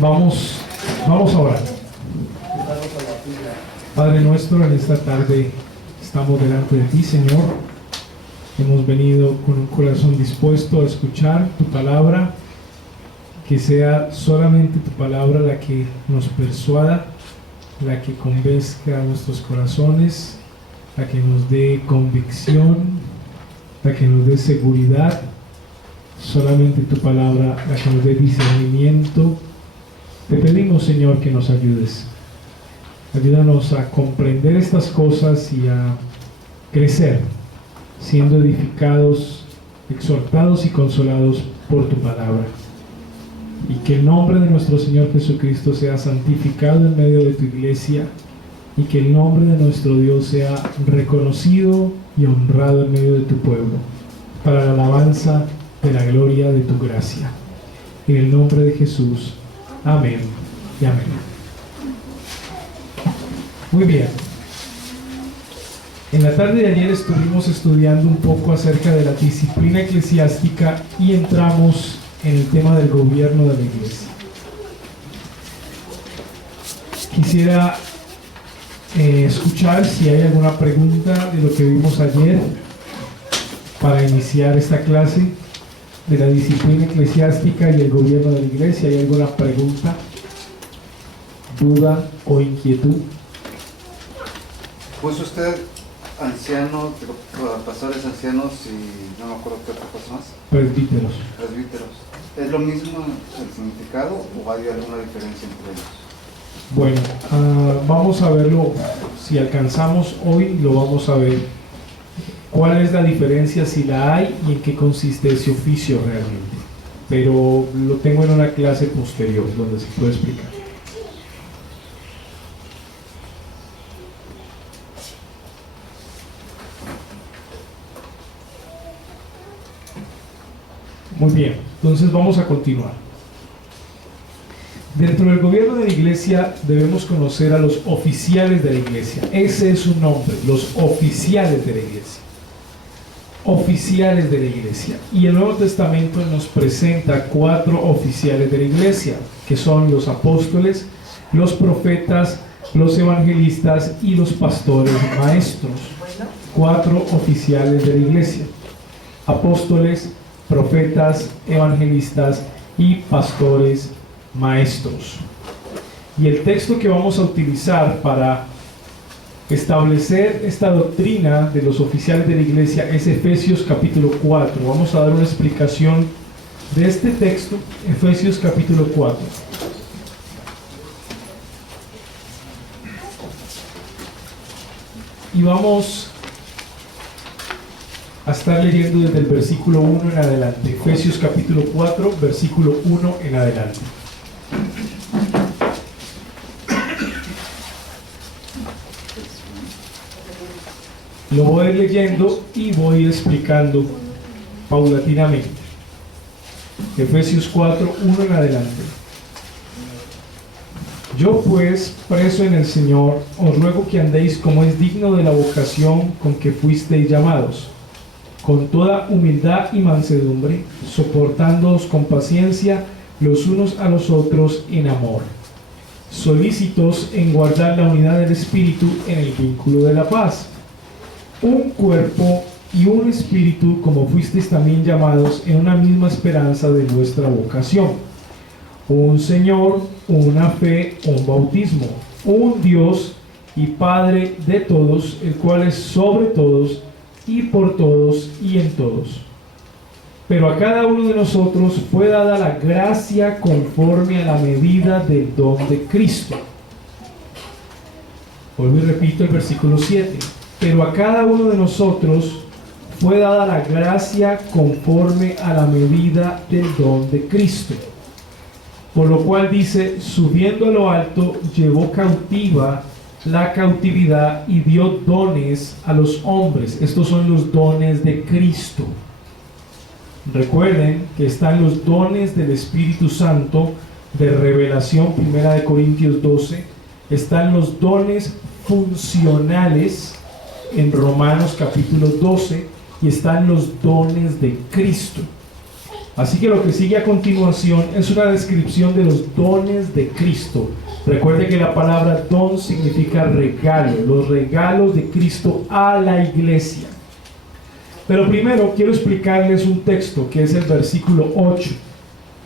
Vamos a orar. Padre nuestro, en esta tarde estamos delante de ti, Señor. Hemos venido con un corazón dispuesto a escuchar tu palabra, que sea solamente tu palabra la que nos persuada, la que convenzca a nuestros corazones, la que nos dé convicción, la que nos dé seguridad. Solamente tu palabra la que nos dé discernimiento. Te pedimos, Señor, que nos ayudes. Ayúdanos a comprender estas cosas y a crecer, siendo edificados, exhortados y consolados por tu palabra. Y que el nombre de nuestro Señor Jesucristo sea santificado en medio de tu iglesia, y que el nombre de nuestro Dios sea reconocido y honrado en medio de tu pueblo, para la alabanza de la gloria de tu gracia. En el nombre de Jesús. Amén y amén. Muy bien. En la tarde de ayer estuvimos estudiando un poco acerca de la disciplina eclesiástica y entramos en el tema del gobierno de la iglesia. Quisiera escuchar si hay alguna pregunta de lo que vimos ayer para iniciar esta clase de la disciplina eclesiástica y el gobierno de la iglesia. ¿Hay alguna pregunta, duda o inquietud? Pues usted, anciano, pastores ancianos y no me acuerdo qué otra cosa más. Presbíteros. ¿Es lo mismo el significado o hay alguna diferencia entre ellos? Bueno, vamos a verlo, si alcanzamos hoy lo vamos a ver. ¿Cuál es la diferencia, si la hay, y en qué consiste ese oficio realmente? Pero lo tengo en una clase posterior donde se puede explicar. Muy bien, entonces vamos a continuar. Dentro del gobierno de la iglesia debemos conocer a los oficiales de la iglesia. Ese es su nombre, los oficiales de la iglesia. Oficiales de la iglesia. Y el Nuevo Testamento nos presenta 4 oficiales de la iglesia, que son los apóstoles, los profetas, los evangelistas y los pastores maestros. 4 oficiales de la iglesia: apóstoles, profetas, evangelistas y pastores maestros. Y el texto que vamos a utilizar para establecer esta doctrina de los oficiales de la iglesia es Efesios capítulo 4. Vamos a dar una explicación de este texto, Efesios capítulo 4. Y vamos a estar leyendo desde el versículo 1 en adelante. Efesios capítulo 4, versículo 1 en adelante. Lo voy a ir leyendo y voy explicando paulatinamente. Efesios 4, 1 en adelante. Yo pues, preso en el Señor, os ruego que andéis como es digno de la vocación con que fuisteis llamados, con toda humildad y mansedumbre, soportándoos con paciencia los unos a los otros en amor, solícitos en guardar la unidad del Espíritu en el vínculo de la paz. Un cuerpo y un espíritu, como fuisteis también llamados en una misma esperanza de vuestra vocación. Un Señor, una fe, un bautismo, un Dios y Padre de todos, el cual es sobre todos y por todos y en todos. Pero a cada uno de nosotros fue dada la gracia conforme a la medida del don de Cristo. Vuelvo y repito el versículo 7. Pero a cada uno de nosotros fue dada la gracia conforme a la medida del don de Cristo. Por lo cual dice, subiendo a lo alto, llevó cautiva la cautividad y dio dones a los hombres. Estos son los dones de Cristo. Recuerden que están los dones del Espíritu Santo de revelación, 1 Corintios 12. Están los dones funcionales en Romanos capítulo 12, y están los dones de Cristo. Así que lo que sigue a continuación es una descripción de los dones de Cristo. Recuerde que la palabra don significa regalo, los regalos de Cristo a la iglesia. Pero primero quiero explicarles un texto que es el versículo 8.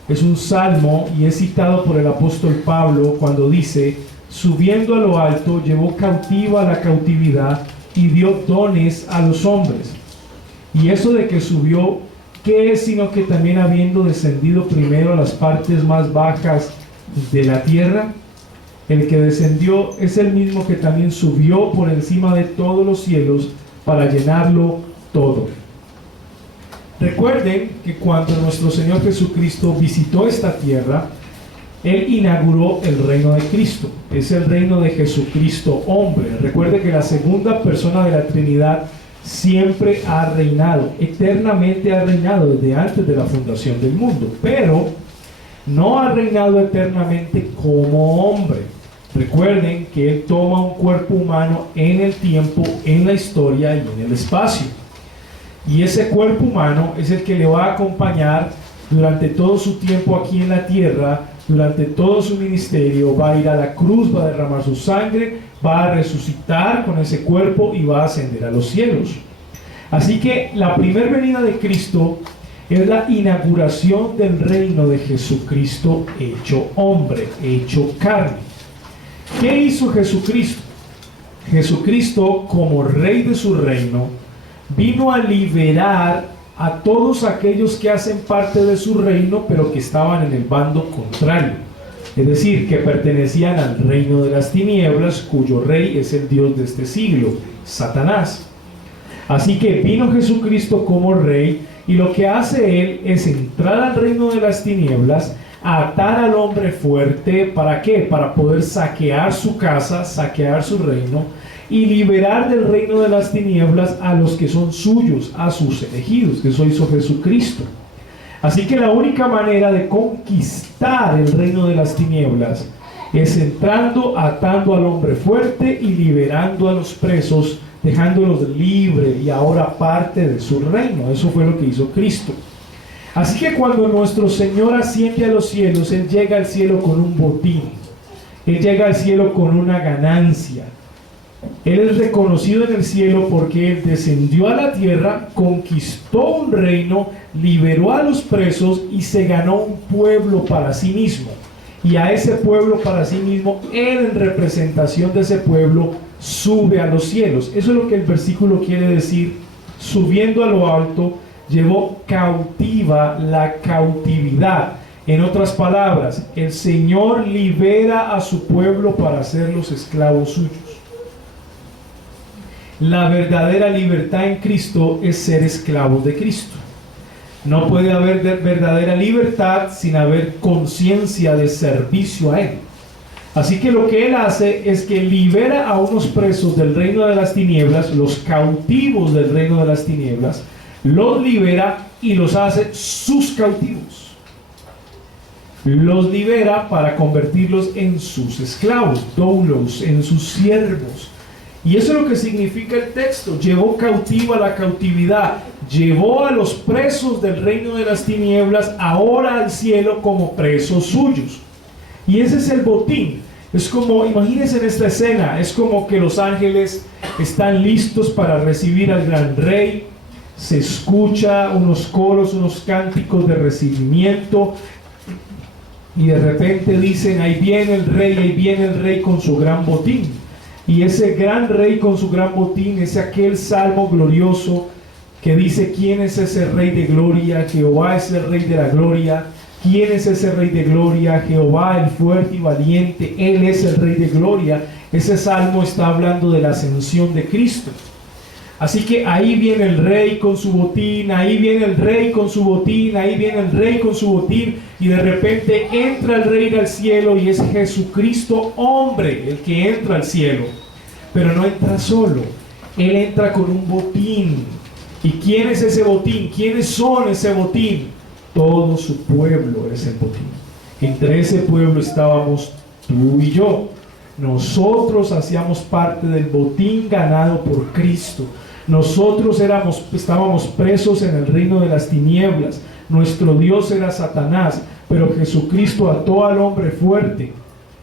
Es un salmo y es citado por el apóstol Pablo cuando dice: subiendo a lo alto, llevó cautiva la cautividad y dio dones a los hombres. Y eso de que subió, ¿qué es sino que también habiendo descendido primero a las partes más bajas de la tierra? El que descendió es el mismo que también subió por encima de todos los cielos para llenarlo todo. Recuerden que cuando nuestro Señor Jesucristo visitó esta tierra, Él inauguró el reino de Cristo. Es el reino de Jesucristo hombre. Recuerde que la segunda persona de la Trinidad siempre ha reinado, eternamente ha reinado desde antes de la fundación del mundo, pero no ha reinado eternamente como hombre. Recuerden que Él toma un cuerpo humano en el tiempo, en la historia y en el espacio. Y ese cuerpo humano es el que le va a acompañar durante todo su tiempo aquí en la tierra, durante todo su ministerio. Va a ir a la cruz, va a derramar su sangre, va a resucitar con ese cuerpo y va a ascender a los cielos. Así que la primera venida de Cristo es la inauguración del reino de Jesucristo hecho hombre, hecho carne. ¿Qué hizo Jesucristo? Jesucristo, como rey de su reino, vino a liberar a todos aquellos que hacen parte de su reino, pero que estaban en el bando contrario. Es decir, que pertenecían al reino de las tinieblas, cuyo rey es el Dios de este siglo, Satanás. Así que vino Jesucristo como rey, y lo que hace Él es entrar al reino de las tinieblas, atar al hombre fuerte. ¿Para qué? Para poder saquear su casa, saquear su reino, y liberar del reino de las tinieblas a los que son suyos, a sus elegidos, que eso hizo Jesucristo. Así que la única manera de conquistar el reino de las tinieblas es entrando, atando al hombre fuerte y liberando a los presos, dejándolos libres y ahora parte de su reino. Eso fue lo que hizo Cristo. Así que cuando nuestro Señor asciende a los cielos, Él llega al cielo con un botín. Él llega al cielo con una ganancia. Él es reconocido en el cielo porque Él descendió a la tierra, conquistó un reino, liberó a los presos y se ganó un pueblo para sí mismo. Y a ese pueblo para sí mismo, Él en representación de ese pueblo sube a los cielos. Eso es lo que el versículo quiere decir: subiendo a lo alto, llevó cautiva la cautividad. En otras palabras, el Señor libera a su pueblo para hacerlos esclavos suyos. La verdadera libertad en Cristo es ser esclavos de Cristo. No puede haber verdadera libertad sin haber conciencia de servicio a Él. Así que lo que Él hace es que libera a unos presos del reino de las tinieblas, los cautivos del reino de las tinieblas, los libera y los hace sus cautivos. Los libera para convertirlos en sus esclavos, doulos, en sus siervos. Y eso es lo que significa el texto: llevó cautiva la cautividad, llevó a los presos del reino de las tinieblas ahora al cielo como presos suyos. Y ese es el botín. Es como, imagínense en esta escena, es como que los ángeles están listos para recibir al gran rey. Se escucha unos coros, unos cánticos de recibimiento, y de repente dicen: ahí viene el rey con su gran botín. Y ese gran rey con su gran botín es aquel salmo glorioso que dice: ¿quién es ese rey de gloria? Jehová es el rey de la gloria. ¿Quién es ese rey de gloria? Jehová, el fuerte y valiente. Él es el rey de gloria. Ese salmo está hablando de la ascensión de Cristo. Así que ahí viene el rey con su botín, ahí viene el rey con su botín, ahí viene el rey con su botín, y de repente entra el rey al cielo, y es Jesucristo hombre el que entra al cielo. Pero no entra solo, Él entra con un botín. ¿Y quién es ese botín? ¿Quiénes son ese botín? Todo su pueblo es el botín. Entre ese pueblo estábamos tú y yo. Nosotros hacíamos parte del botín ganado por Cristo. Nosotros estábamos presos en el reino de las tinieblas. Nuestro Dios era Satanás, pero Jesucristo ató al hombre fuerte,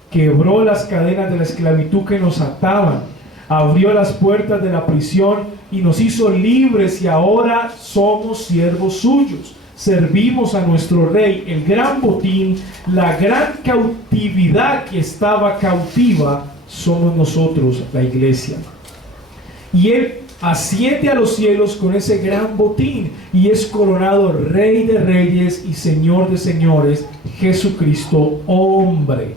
quebró las cadenas de la esclavitud que nos ataban, abrió las puertas de la prisión y nos hizo libres, y ahora somos siervos suyos. Servimos a nuestro Rey. El gran botín, la gran cautividad que estaba cautiva, somos nosotros, la iglesia. Y Él asciende a los cielos con ese gran botín y es coronado Rey de reyes y Señor de señores. Jesucristo, hombre,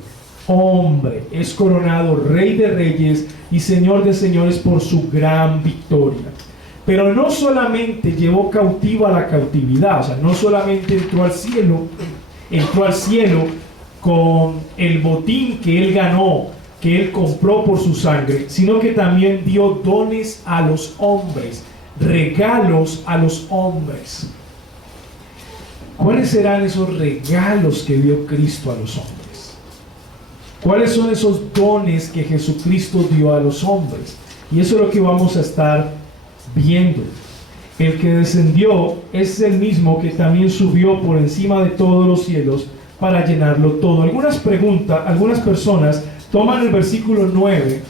es coronado Rey de reyes y Señor de señores por su gran victoria. Pero no solamente llevó cautiva la cautividad, o sea, no solamente entró al cielo con el botín que Él ganó, que Él compró por su sangre, sino que también dio dones a los hombres, regalos a los hombres. ¿Cuáles serán esos regalos que dio Cristo a los hombres? ¿Cuáles son esos dones que Jesucristo dio a los hombres? Y eso es lo que vamos a estar viendo. El que descendió es el mismo que también subió por encima de todos los cielos para llenarlo todo. Algunas personas toman el versículo 9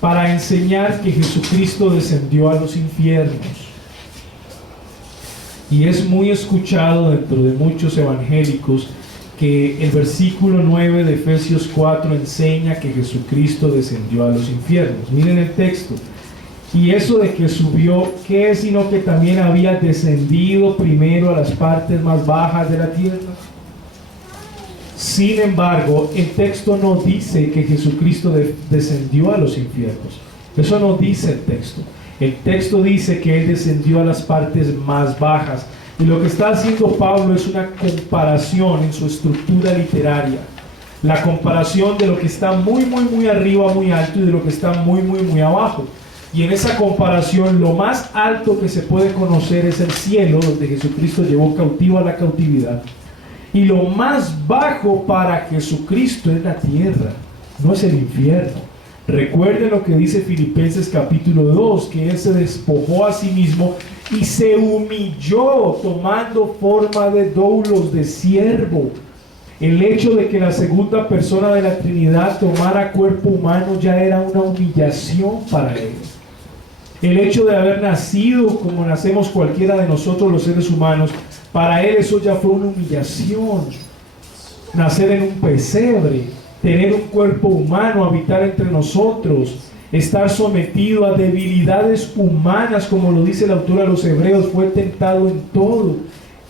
para enseñar que Jesucristo descendió a los infiernos. Y es muy escuchado dentro de muchos evangélicos que el versículo 9 de Efesios 4 enseña que Jesucristo descendió a los infiernos. Miren el texto. Y eso de que subió, ¿qué es sino que también había descendido primero a las partes más bajas de la tierra? Sin embargo, el texto no dice que Jesucristo descendió a los infiernos. Eso no dice el texto. El texto dice que Él descendió a las partes más bajas. Y lo que está haciendo Pablo es una comparación en su estructura literaria. La comparación de lo que está muy, muy, muy arriba, muy alto, y de lo que está muy, muy, muy abajo. Y en esa comparación, lo más alto que se puede conocer es el cielo, donde Jesucristo llevó cautiva la cautividad. Y lo más bajo para Jesucristo es la tierra, no es el infierno. Recuerden lo que dice Filipenses capítulo 2, que Él se despojó a sí mismo y se humilló tomando forma de doulos, de siervo. El hecho de que la segunda persona de la Trinidad tomara cuerpo humano ya era una humillación para Él. El hecho de haber nacido como nacemos cualquiera de nosotros los seres humanos, para Él eso ya fue una humillación. Nacer en un pesebre, tener un cuerpo humano, habitar entre nosotros, estar sometido a debilidades humanas, como lo dice el autor a los Hebreos, fue tentado en todo.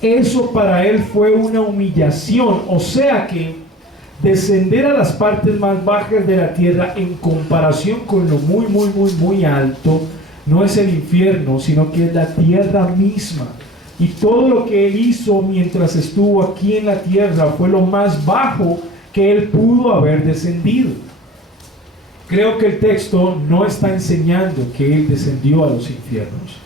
Eso para Él fue una humillación. O sea que descender a las partes más bajas de la tierra en comparación con lo muy, muy, muy, muy alto, no es el infierno, sino que es la tierra misma. Y todo lo que Él hizo mientras estuvo aquí en la tierra fue lo más bajo que Él pudo haber descendido. Creo que el texto no está enseñando que Él descendió a los infiernos.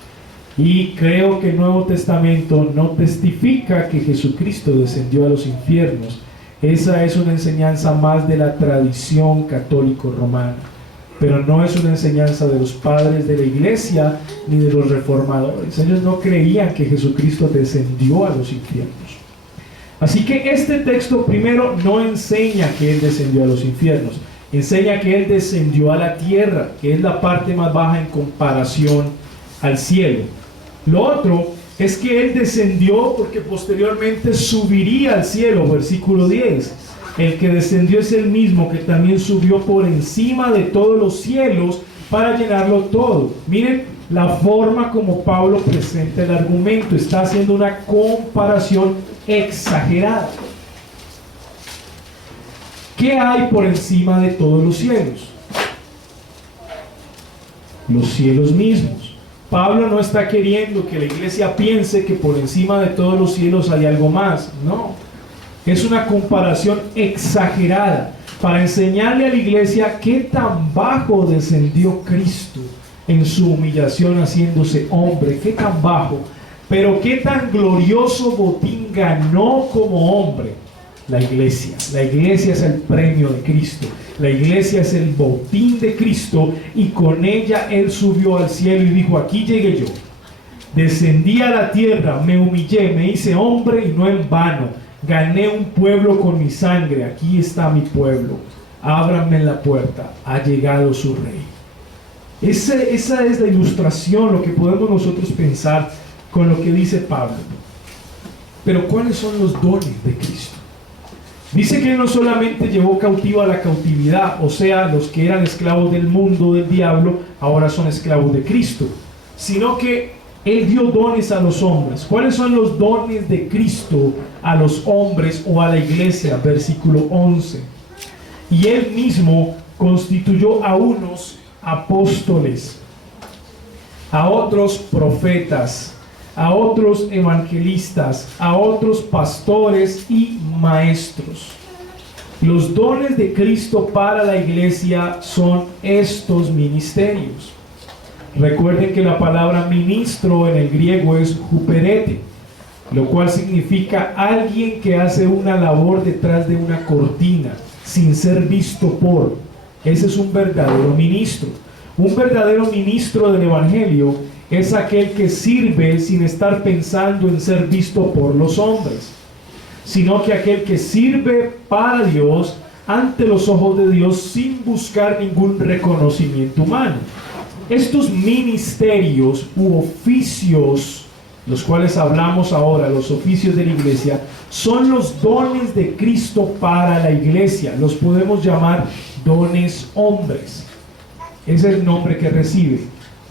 Y creo que el Nuevo Testamento no testifica que Jesucristo descendió a los infiernos. Esa es una enseñanza más de la tradición católico-romana. Pero no es una enseñanza de los padres de la iglesia ni de los reformadores. Ellos no creían que Jesucristo descendió a los infiernos. Así que este texto primero no enseña que Él descendió a los infiernos. Enseña que Él descendió a la tierra, que es la parte más baja en comparación al cielo. Lo otro es que Él descendió porque posteriormente subiría al cielo, versículo 10. El que descendió es el mismo que también subió por encima de todos los cielos para llenarlo todo. Miren la forma como Pablo presenta el argumento. Está haciendo una comparación exagerada. ¿Qué hay por encima de todos los cielos? Los cielos mismos. Pablo no está queriendo que la iglesia piense que por encima de todos los cielos hay algo más. No. Es una comparación exagerada para enseñarle a la iglesia qué tan bajo descendió Cristo en su humillación haciéndose hombre, qué tan bajo, pero qué tan glorioso botín ganó como hombre. La iglesia es el premio de Cristo, la iglesia es el botín de Cristo, y con ella Él subió al cielo y dijo: aquí llegué yo. Descendí a la tierra, me humillé, me hice hombre y no en vano. Gané un pueblo con mi sangre, aquí está mi pueblo. Ábranme la puerta, ha llegado su rey. Esa es la ilustración, lo que podemos nosotros pensar con lo que dice Pablo. Pero ¿cuáles son los dones de Cristo? Dice que Él no solamente llevó cautivo a la cautividad, o sea, los que eran esclavos del mundo, del diablo, ahora son esclavos de Cristo, sino que Él dio dones a los hombres. ¿Cuáles son los dones de Cristo a los hombres o a la iglesia? Versículo 11. Y Él mismo constituyó a unos apóstoles, a otros profetas, a otros evangelistas, a otros pastores y maestros. Los dones de Cristo para la iglesia son estos ministerios. Recuerden que la palabra ministro en el griego es huperete, lo cual significa alguien que hace una labor detrás de una cortina, sin ser visto por. Ese es un verdadero ministro. Un verdadero ministro del evangelio es aquel que sirve sin estar pensando en ser visto por los hombres, sino que aquel que sirve para Dios, ante los ojos de Dios, sin buscar ningún reconocimiento humano. Estos ministerios u oficios, los cuales hablamos ahora, los oficios de la iglesia, son los dones de Cristo para la iglesia. Los podemos llamar dones hombres. Ese es el nombre que recibe.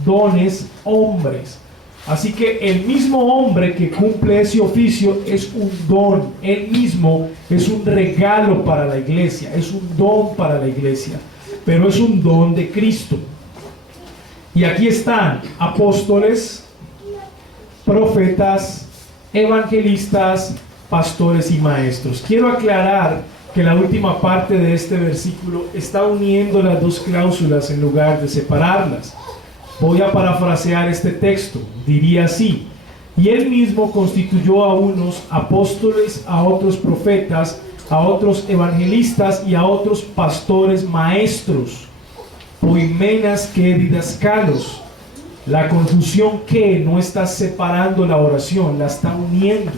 Dones hombres. Así que el mismo hombre que cumple ese oficio es un don. Él mismo es un regalo para la iglesia, es un don para la iglesia, pero es un don de Cristo. Y aquí están apóstoles, profetas, evangelistas, pastores y maestros. Quiero aclarar que la última parte de este versículo está uniendo las dos cláusulas en lugar de separarlas. Voy a parafrasear este texto, diría así: y Él mismo constituyó a unos apóstoles, a otros profetas, a otros evangelistas y a otros pastores maestros, poimenas que didascalos. La confusión que no está separando la oración, la está uniendo,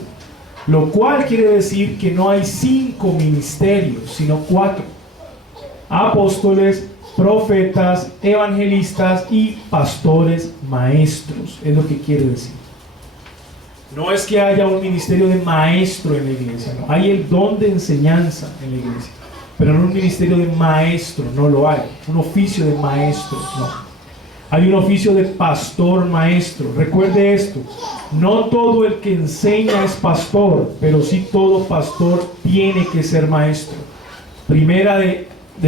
lo cual quiere decir que no hay 5 ministerios, sino 4: apóstoles, profetas, evangelistas y pastores maestros. Es lo que quiere decir. No es que haya un ministerio de maestro en la iglesia, no. Hay el don de enseñanza en la iglesia, pero no un ministerio de maestro, no lo hay. Un oficio de maestro, no. Hay un oficio de pastor maestro. Recuerde esto: no todo el que enseña es pastor, pero sí todo pastor tiene que ser maestro. Primera de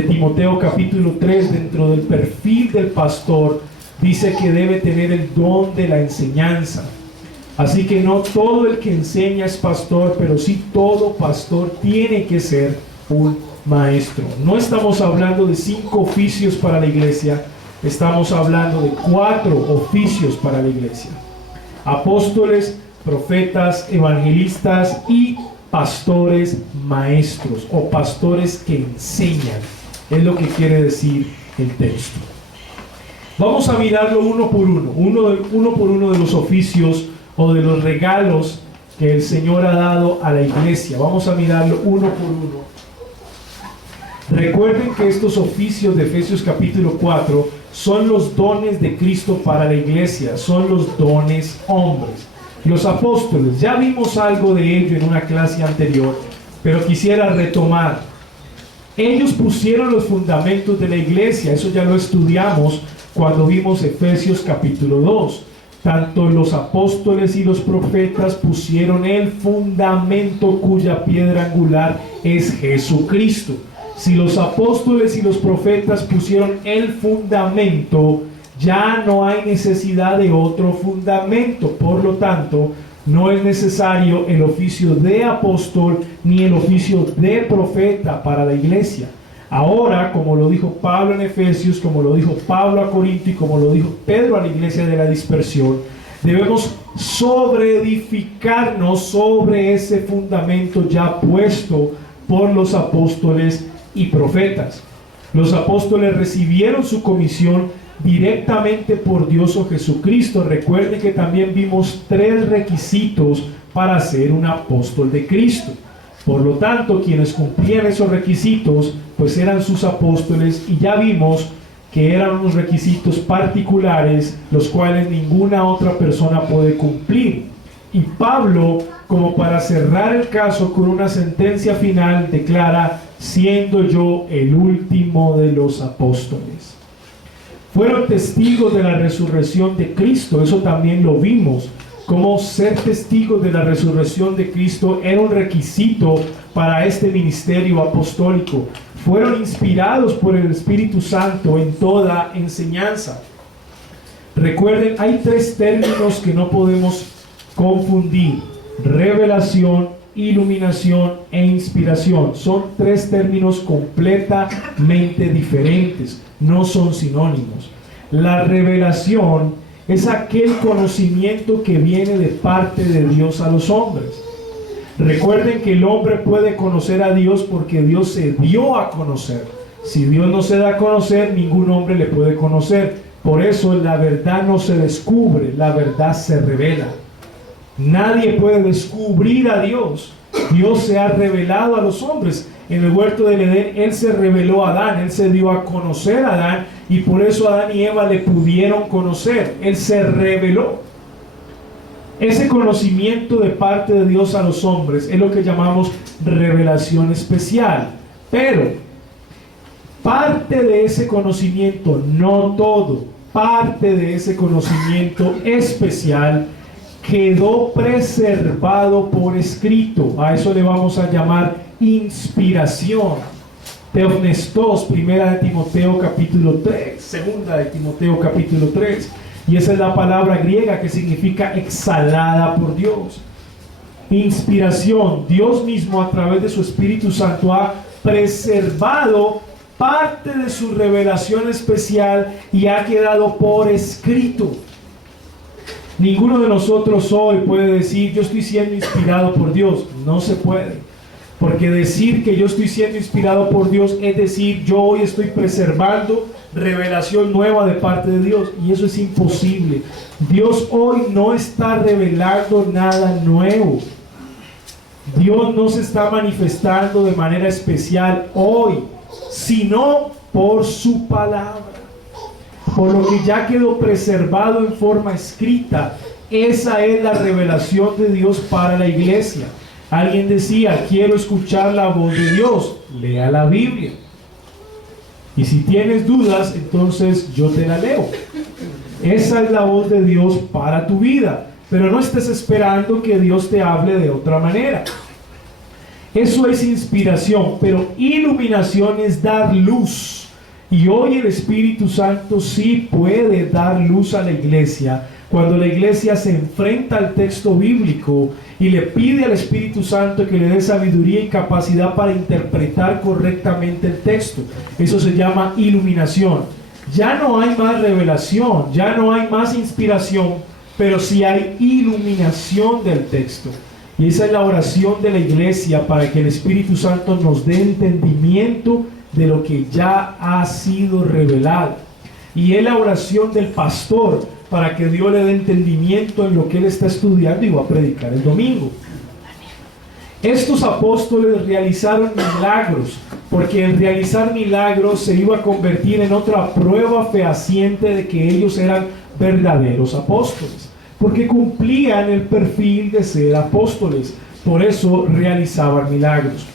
Timoteo capítulo 3, dentro del perfil del pastor, dice que debe tener el don de la enseñanza. Así que no todo el que enseña es pastor, pero sí todo pastor tiene que ser un maestro. No estamos hablando de 5 oficios para la iglesia, estamos hablando de 4 oficios para la iglesia: apóstoles, profetas, evangelistas y pastores maestros, o pastores que enseñan. Es lo que quiere decir el texto. Vamos a mirarlo uno por uno de los oficios o de los regalos que el Señor ha dado a la iglesia. Vamos a mirarlo uno por uno. Recuerden que estos oficios de Efesios capítulo 4 son los dones de Cristo para la iglesia, son los dones hombres. Los apóstoles, ya vimos algo de ello en una clase anterior, pero quisiera retomar. Ellos pusieron los fundamentos de la iglesia, eso ya lo estudiamos cuando vimos Efesios capítulo 2. Tanto los apóstoles y los profetas pusieron el fundamento cuya piedra angular es Jesucristo. Si los apóstoles y los profetas pusieron el fundamento, ya no hay necesidad de otro fundamento. Por lo tanto, no es necesario el oficio de apóstol ni el oficio de profeta para la iglesia. Ahora, como lo dijo Pablo en Efesios, como lo dijo Pablo a Corinto y como lo dijo Pedro a la iglesia de la dispersión, debemos sobreedificarnos sobre ese fundamento ya puesto por los apóstoles y profetas. Los apóstoles recibieron su comisión directamente por Dios o Jesucristo. Recuerde que también vimos 3 requisitos para ser un apóstol de Cristo. Por lo tanto, quienes cumplían esos requisitos, pues eran sus apóstoles, y ya vimos que eran unos requisitos particulares, los cuales ninguna otra persona puede cumplir. Y Pablo, como para cerrar el caso con una sentencia final, declara: siendo yo el último de los apóstoles. Fueron testigos de la resurrección de Cristo, eso también lo vimos, como ser testigos de la resurrección de Cristo era un requisito para este ministerio apostólico. Fueron inspirados por el Espíritu Santo en toda enseñanza. Recuerden, hay 3 términos que no podemos confundir: revelación, iluminación e inspiración. Son 3 términos completamente diferentes, no son sinónimos. La revelación es aquel conocimiento que viene de parte de Dios a los hombres. Recuerden que el hombre puede conocer a Dios porque Dios se dio a conocer. Si Dios no se da a conocer, ningún hombre le puede conocer. Por eso la verdad no se descubre, la verdad se revela. Nadie puede descubrir a Dios. Dios se ha revelado a los hombres. En el huerto del Edén, Él se reveló a Adán, Él se dio a conocer a Adán, y por eso Adán y Eva le pudieron conocer. Él se reveló. Ese conocimiento de parte de Dios a los hombres es lo que llamamos revelación especial. Pero parte de ese conocimiento, no todo, parte de ese conocimiento especial quedó preservado por escrito. A eso le vamos a llamar inspiración. Teopnestos, 1 de Timoteo capítulo 3, 2 de Timoteo capítulo 3. Y esa es la palabra griega que significa exhalada por Dios. Inspiración. Dios mismo, a través de su Espíritu Santo, ha preservado parte de su revelación especial y ha quedado por escrito. Ninguno de nosotros hoy puede decir: yo estoy siendo inspirado por Dios. No se puede. Porque decir que yo estoy siendo inspirado por Dios es decir: yo hoy estoy preservando revelación nueva de parte de Dios, y eso es imposible. Dios hoy no está revelando nada nuevo. Dios no se está manifestando de manera especial hoy, sino por su palabra. Por lo que ya quedó preservado en forma escrita. Esa es la revelación de Dios para la iglesia. Alguien decía: quiero escuchar la voz de Dios. Lea la Biblia. Y si tienes dudas, entonces yo te la leo. Esa es la voz de Dios para tu vida. Pero no estés esperando que Dios te hable de otra manera. Eso es inspiración. Pero iluminación es dar luz. Y hoy el Espíritu Santo sí puede dar luz a la iglesia. Cuando la iglesia se enfrenta al texto bíblico y le pide al Espíritu Santo que le dé sabiduría y capacidad para interpretar correctamente el texto. Eso se llama iluminación. Ya no hay más revelación, ya no hay más inspiración, pero sí hay iluminación del texto. Y esa es la oración de la iglesia, para que el Espíritu Santo nos dé entendimiento de lo que ya ha sido revelado. Y es la oración del pastor, para que Dios le dé entendimiento en lo que él está estudiando y va a predicar el domingo. Estos apóstoles realizaron milagros, porque el realizar milagros se iba a convertir en otra prueba fehaciente de que ellos eran verdaderos apóstoles, porque cumplían el perfil de ser apóstoles. Por eso realizaban milagros.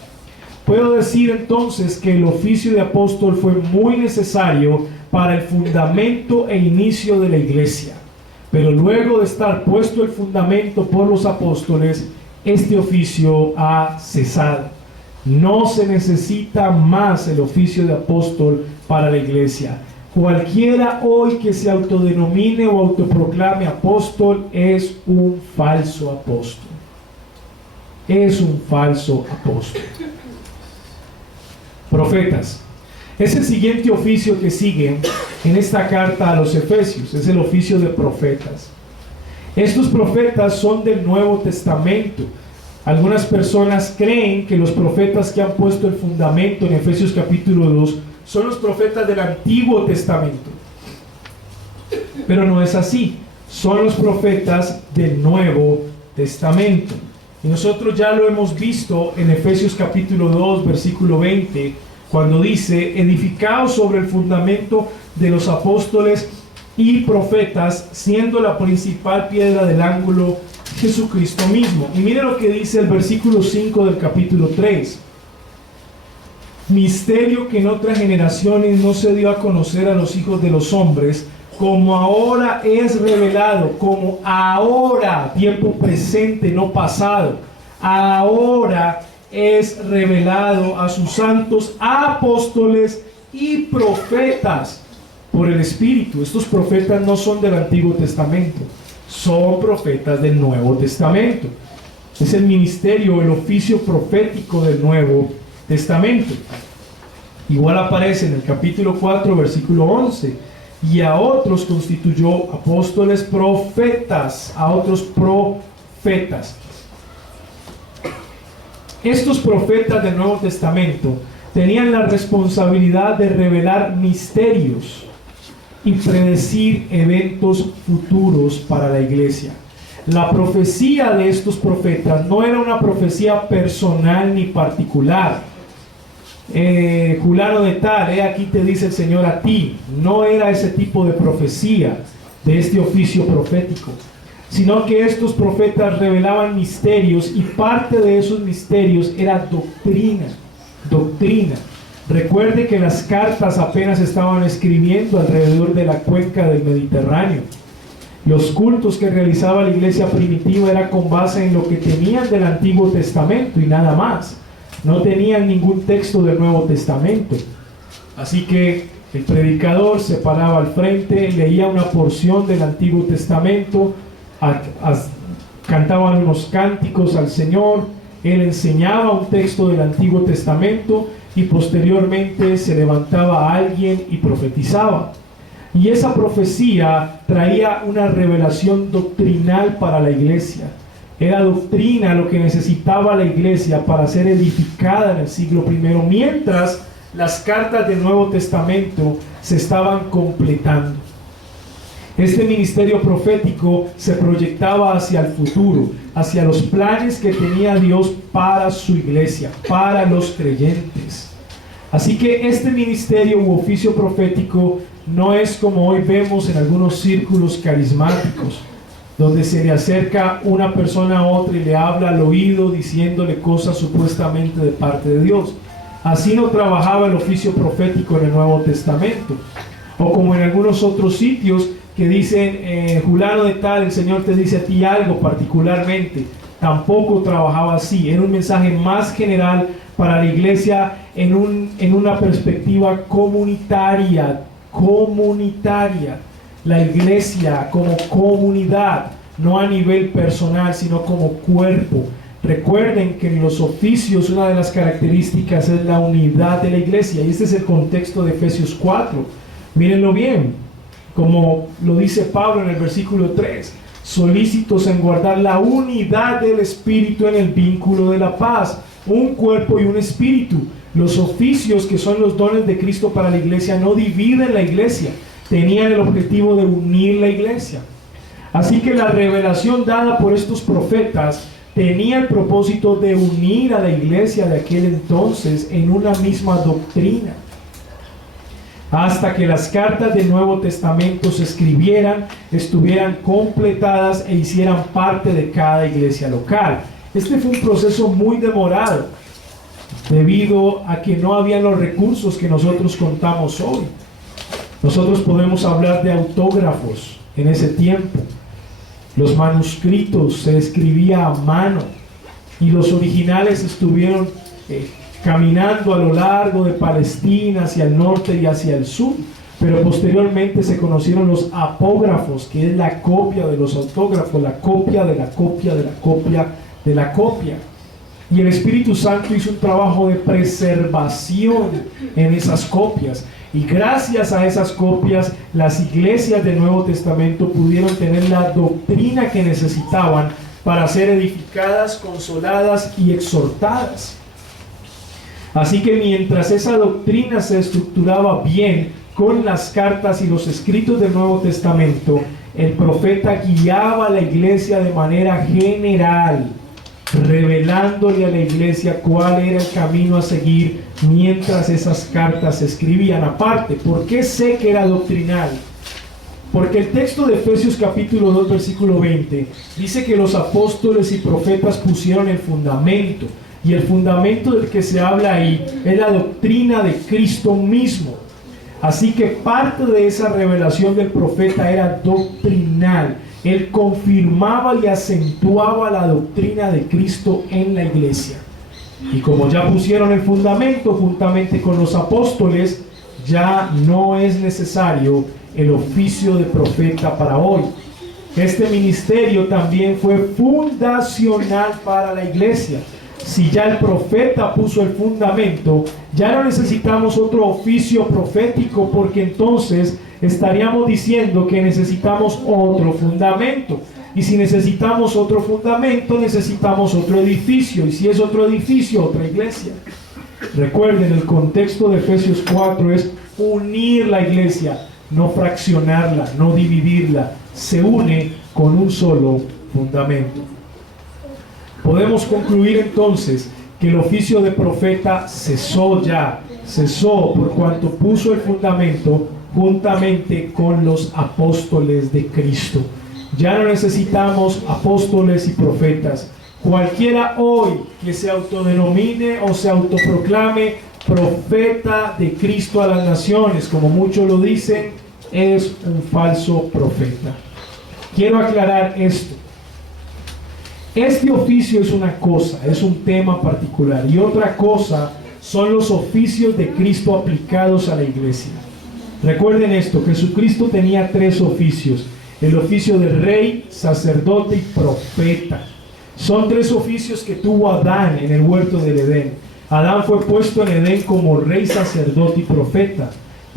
Puedo decir entonces que el oficio de apóstol fue muy necesario para el fundamento e inicio de la iglesia. Pero luego de estar puesto el fundamento por los apóstoles, este oficio ha cesado. No se necesita más el oficio de apóstol para la iglesia. Cualquiera hoy que se autodenomine o autoproclame apóstol es un falso apóstol. Es un falso apóstol. Profetas. Es el siguiente oficio que sigue en esta carta a los Efesios. Es el oficio de profetas. Estos profetas son del Nuevo Testamento. Algunas personas creen que los profetas que han puesto el fundamento en Efesios capítulo 2 son los profetas del Antiguo Testamento. Pero no es así. Son los profetas del Nuevo Testamento. Y nosotros ya lo hemos visto en Efesios capítulo 2, versículo 20, cuando dice: edificados sobre el fundamento de los apóstoles y profetas, siendo la principal piedra del ángulo Jesucristo mismo. Y mire lo que dice el versículo 5 del capítulo 3. Misterio que en otras generaciones no se dio a conocer a los hijos de los hombres, como ahora es revelado, como ahora, tiempo presente, no pasado, ahora es revelado a sus santos apóstoles y profetas por el Espíritu. Estos profetas no son del Antiguo Testamento, son profetas del Nuevo Testamento. Es el ministerio, el oficio profético del Nuevo Testamento. Igual aparece en el capítulo 4, versículo 11. Y a otros constituyó apóstoles, profetas, a otros profetas. Estos profetas del Nuevo Testamento tenían la responsabilidad de revelar misterios y predecir eventos futuros para la iglesia. La profecía de estos profetas no era una profecía personal ni particular. Fulano de tal, aquí te dice el Señor a ti. No era ese tipo de profecía de este oficio profético, sino que estos profetas revelaban misterios, y parte de esos misterios era doctrina. Recuerde que las cartas apenas estaban escribiendo alrededor de la cuenca del Mediterráneo. Los cultos que realizaba la iglesia primitiva era con base en lo que tenían del Antiguo Testamento y nada más. No tenían ningún texto del Nuevo Testamento. Así que el predicador se paraba al frente, leía una porción del Antiguo Testamento, cantaban unos cánticos al Señor, él enseñaba un texto del Antiguo Testamento y posteriormente se levantaba alguien y profetizaba. Y esa profecía traía una revelación doctrinal para la iglesia. Era doctrina lo que necesitaba la iglesia para ser edificada en el siglo I, mientras las cartas del Nuevo Testamento se estaban completando. Este ministerio profético se proyectaba hacia el futuro, hacia los planes que tenía Dios para su iglesia, para los creyentes. Así que este ministerio u oficio profético no es como hoy vemos en algunos círculos carismáticos, donde se le acerca una persona a otra y le habla al oído diciéndole cosas supuestamente de parte de Dios. Así no trabajaba el oficio profético en el Nuevo Testamento. O como en algunos otros sitios que dicen, fulano de tal, el Señor te dice a ti algo particularmente. Tampoco trabajaba así. Era un mensaje más general para la iglesia en una perspectiva comunitaria. La iglesia como comunidad, no a nivel personal, sino como cuerpo. Recuerden que en los oficios una de las características es la unidad de la iglesia, y este es el contexto de Efesios 4. Mírenlo bien, como lo dice Pablo en el versículo 3: solícitos en guardar la unidad del Espíritu en el vínculo de la paz, un cuerpo y un espíritu. Los oficios, que son los dones de Cristo para la iglesia, no dividen la iglesia, tenían el objetivo de unir la iglesia. Así que la revelación dada por estos profetas tenía el propósito de unir a la iglesia de aquel entonces en una misma doctrina, hasta que las cartas del Nuevo Testamento se escribieran, estuvieran completadas e hicieran parte de cada iglesia local. Este fue un proceso muy demorado, debido a que no habían los recursos que nosotros contamos hoy. Nosotros podemos hablar de autógrafos en ese tiempo. Los manuscritos se escribía a mano, y los originales estuvieron caminando a lo largo de Palestina, hacia el norte y hacia el sur. Pero posteriormente se conocieron los apógrafos, que es la copia de los autógrafos, la copia de la copia de la copia de la copia. Y el Espíritu Santo hizo un trabajo de preservación en esas copias. Y gracias a esas copias, las iglesias del Nuevo Testamento pudieron tener la doctrina que necesitaban para ser edificadas, consoladas y exhortadas. Así que mientras esa doctrina se estructuraba bien, con las cartas y los escritos del Nuevo Testamento, el profeta guiaba a la iglesia de manera general, revelándole a la iglesia cuál era el camino a seguir mientras esas cartas se escribían. Aparte, ¿por qué sé que era doctrinal? Porque el texto de Efesios capítulo 2 versículo 20 dice que los apóstoles y profetas pusieron el fundamento, y el fundamento del que se habla ahí es la doctrina de Cristo mismo. Así que parte de esa revelación del profeta era doctrinal. Él confirmaba y acentuaba la doctrina de Cristo en la iglesia. Y como ya pusieron el fundamento juntamente con los apóstoles, ya no es necesario el oficio de profeta para hoy. Este ministerio también fue fundacional para la iglesia. Si ya el profeta puso el fundamento, ya no necesitamos otro oficio profético, porque entonces estaríamos diciendo que necesitamos otro fundamento. Y si necesitamos otro fundamento, necesitamos otro edificio. Y si es otro edificio, otra iglesia. Recuerden, el contexto de Efesios 4 es unir la iglesia, no fraccionarla, no dividirla. Se une con un solo fundamento. Podemos concluir entonces que el oficio de profeta cesó por cuanto puso el fundamento juntamente con los apóstoles de Cristo. Ya no necesitamos apóstoles y profetas. Cualquiera hoy que se autodenomine o se autoproclame profeta de Cristo a las naciones, como muchos lo dicen, es un falso profeta. Quiero aclarar esto. Este oficio es una cosa, es un tema particular, y otra cosa son los oficios de Cristo aplicados a la iglesia. Recuerden esto, Jesucristo tenía 3 oficios: el oficio de rey, sacerdote y profeta. Son 3 oficios que tuvo Adán en el huerto del Edén. Adán fue puesto en Edén como rey, sacerdote y profeta.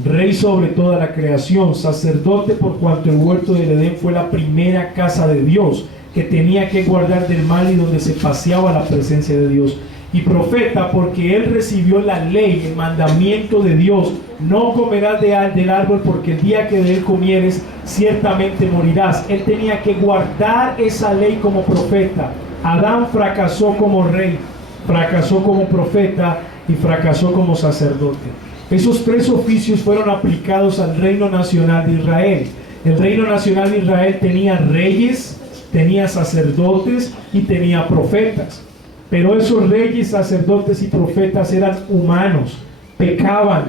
Rey sobre toda la creación, sacerdote por cuanto el huerto del Edén fue la primera casa de Dios, que tenía que guardar del mal y donde se paseaba la presencia de Dios. Y profeta porque él recibió la ley, el mandamiento de Dios: no comerás del árbol, porque el día que de él comieres ciertamente morirás. Él tenía que guardar esa ley como profeta. Adán fracasó como rey, fracasó como profeta y fracasó como sacerdote. Esos 3 oficios fueron aplicados al reino nacional de Israel. El reino nacional de Israel tenía reyes, tenía sacerdotes y tenía profetas. Pero esos reyes, sacerdotes y profetas eran humanos, pecaban,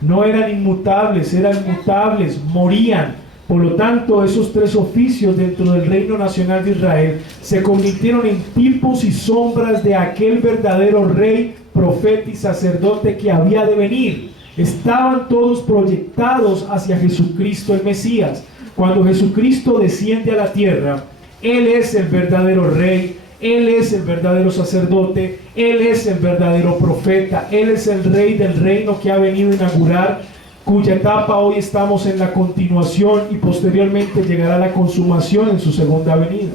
no eran inmutables, eran mutables, morían. Por lo tanto, esos 3 oficios dentro del reino nacional de Israel se convirtieron en tipos y sombras de aquel verdadero rey, profeta y sacerdote que había de venir. Estaban todos proyectados hacia Jesucristo el Mesías. Cuando Jesucristo desciende a la tierra, Él es el verdadero rey, Él es el verdadero sacerdote, Él es el verdadero profeta, Él es el rey del reino que ha venido a inaugurar, cuya etapa hoy estamos en la continuación y posteriormente llegará a la consumación en su segunda venida.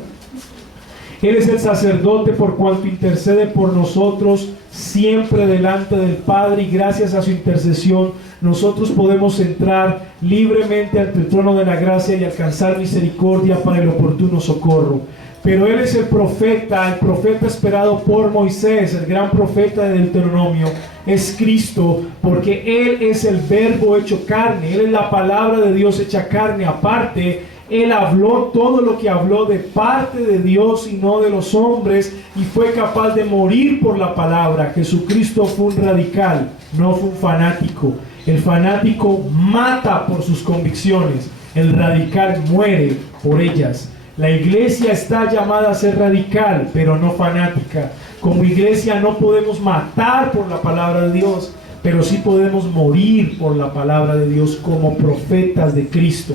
Él es el sacerdote por cuanto intercede por nosotros siempre delante del Padre, y gracias a su intercesión nosotros podemos entrar libremente ante el trono de la gracia y alcanzar misericordia para el oportuno socorro. Pero Él es el profeta esperado por Moisés, el gran profeta de Deuteronomio. Es Cristo, porque Él es el verbo hecho carne, Él es la palabra de Dios hecha carne. Aparte, Él habló todo lo que habló de parte de Dios y no de los hombres, y fue capaz de morir por la palabra. Jesucristo fue un radical, no fue un fanático. El fanático mata por sus convicciones, el radical muere por ellas. La iglesia está llamada a ser radical, pero no fanática. Como iglesia no podemos matar por la palabra de Dios, pero sí podemos morir por la palabra de Dios como profetas de Cristo.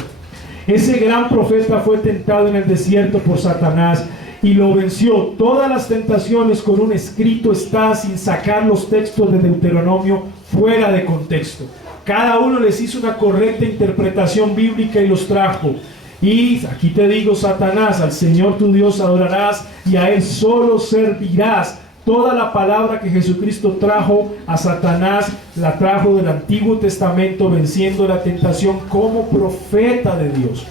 Ese gran profeta fue tentado en el desierto por Satanás y lo venció. Todas las tentaciones con un escrito está, sin sacar los textos de Deuteronomio fuera de contexto. Cada uno les hizo una correcta interpretación bíblica y los trajo. Y aquí te digo, Satanás, al Señor tu Dios adorarás y a Él solo servirás. Toda la palabra que Jesucristo trajo a Satanás, la trajo del Antiguo Testamento, venciendo la tentación como profeta de Dios.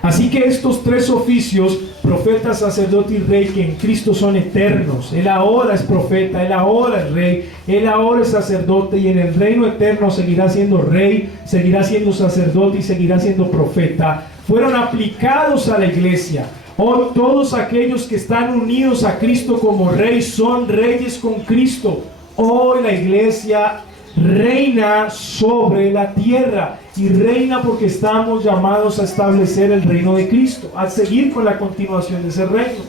Así que estos tres oficios, profeta, sacerdote y rey, que en Cristo son eternos. Él ahora es profeta, Él ahora es rey, Él ahora es sacerdote, y en el reino eterno seguirá siendo rey, seguirá siendo sacerdote y seguirá siendo profeta. Fueron aplicados a la iglesia. Hoy todos aquellos que están unidos a Cristo como rey son reyes con Cristo. Hoy la iglesia reina sobre la tierra, y reina porque estamos llamados a establecer el reino de Cristo, a seguir con la continuación de ese reino.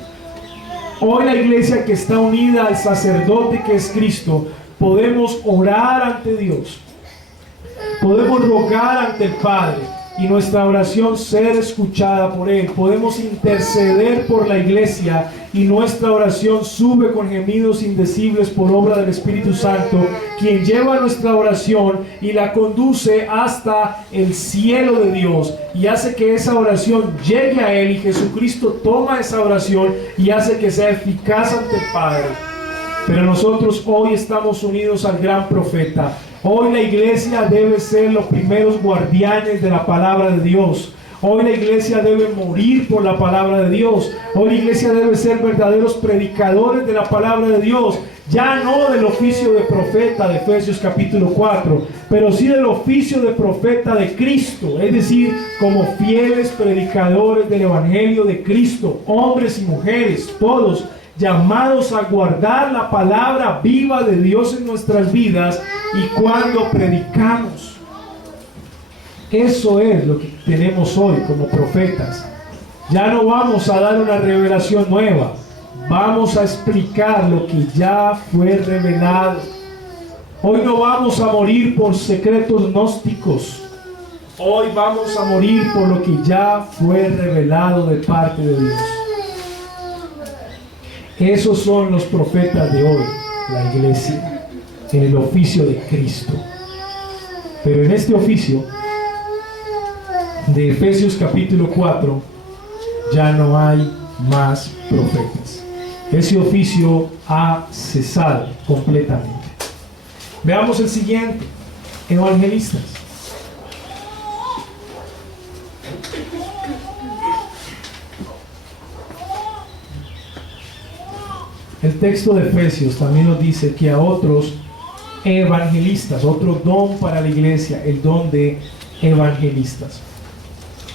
Hoy la iglesia que está unida al sacerdote que es Cristo, podemos orar ante Dios, podemos rogar ante el Padre y nuestra oración ser escuchada por Él. Podemos interceder por la iglesia y nuestra oración sube con gemidos indecibles por obra del Espíritu Santo, quien lleva nuestra oración y la conduce hasta el cielo de Dios y hace que esa oración llegue a Él, y Jesucristo toma esa oración y hace que sea eficaz ante el Padre. Pero nosotros hoy estamos unidos al gran profeta. Hoy la iglesia debe ser los primeros guardianes de la palabra de Dios. Hoy la iglesia debe morir por la palabra de Dios. Hoy la iglesia debe ser verdaderos predicadores de la palabra de Dios. Ya no del oficio de profeta de Efesios capítulo 4, pero sí del oficio de profeta de Cristo. Es decir, como fieles predicadores del evangelio de Cristo, hombres y mujeres, todos llamados a guardar la palabra viva de Dios en nuestras vidas. Y cuando predicamos, eso es lo que tenemos hoy como profetas. Ya no vamos a dar una revelación nueva, vamos a explicar lo que ya fue revelado. Hoy no vamos a morir por secretos gnósticos, hoy vamos a morir por lo que ya fue revelado de parte de Dios. Esos son los profetas de hoy, la iglesia, en el oficio de Cristo. Pero en este oficio de Efesios capítulo 4 ya no hay más profetas. Ese oficio ha cesado completamente. Veamos el siguiente: evangelistas. El texto de Efesios también nos dice que a otros evangelistas, otro don para la iglesia, el don de evangelistas.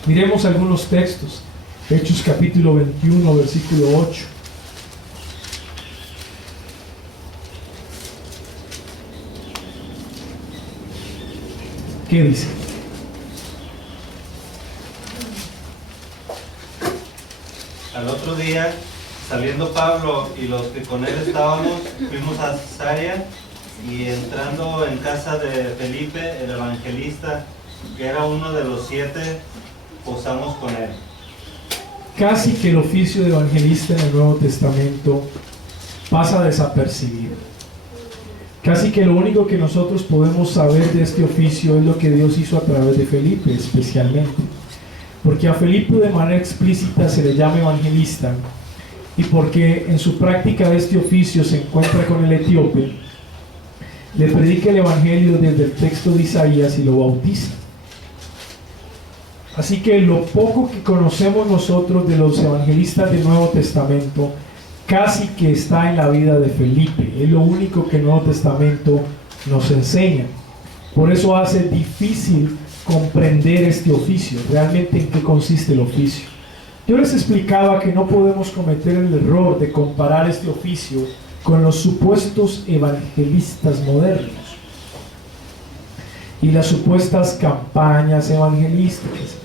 Miremos algunos textos. Hechos capítulo 21, versículo 8. ¿Qué dice? Al otro día, saliendo Pablo y los que con él estábamos, fuimos a Cesarea, y entrando en casa de Felipe, el evangelista, que era uno de los 7, posamos con él. Casi que el oficio de evangelista en el Nuevo Testamento pasa desapercibido. Casi que lo único que nosotros podemos saber de este oficio es lo que Dios hizo a través de Felipe, especialmente. Porque a Felipe de manera explícita se le llama evangelista, y porque en su práctica de este oficio se encuentra con el etíope, le predica el evangelio desde el texto de Isaías y lo bautiza. Así que lo poco que conocemos nosotros de los evangelistas del Nuevo Testamento casi que está en la vida de Felipe. Es lo único que el Nuevo Testamento nos enseña. Por eso hace difícil comprender este oficio, realmente en qué consiste el oficio. Yo les explicaba que no podemos cometer el error de comparar este oficio con los supuestos evangelistas modernos y las supuestas campañas evangelísticas.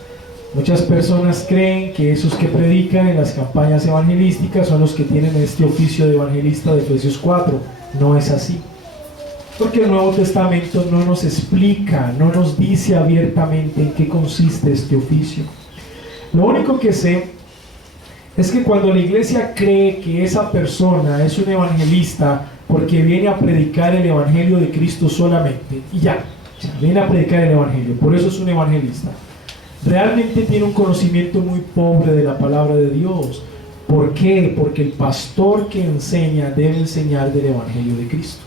Muchas personas creen que esos que predican en las campañas evangelísticas son los que tienen este oficio de evangelista de Efesios 4. No es así, porque el Nuevo Testamento no nos explica, no nos dice abiertamente en qué consiste este oficio. Lo único que sé es que cuando la iglesia cree que esa persona es un evangelista porque viene a predicar el evangelio de Cristo solamente, y ya, viene a predicar el evangelio, por eso es un evangelista, realmente tiene un conocimiento muy pobre de la palabra de Dios. ¿Por qué? Porque el pastor que enseña debe enseñar del Evangelio de Cristo.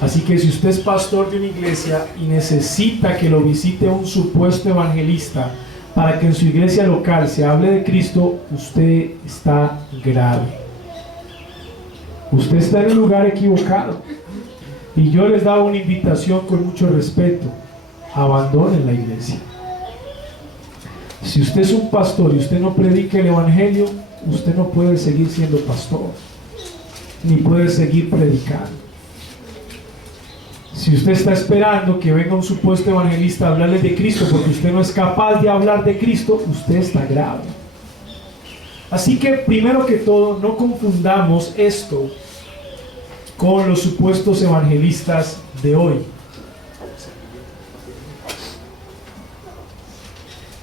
Así que si usted es pastor de una iglesia y necesita que lo visite un supuesto evangelista para que en su iglesia local se hable de Cristo, usted está grave. Usted está en el lugar equivocado. Y yo les daba una invitación con mucho respeto: abandonen la iglesia. Si usted es un pastor y usted no predica el evangelio, usted no puede seguir siendo pastor, ni puede seguir predicando. Si usted está esperando que venga un supuesto evangelista a hablarle de Cristo porque usted no es capaz de hablar de Cristo, usted está grave. Así que, primero que todo, no confundamos esto con los supuestos evangelistas de hoy,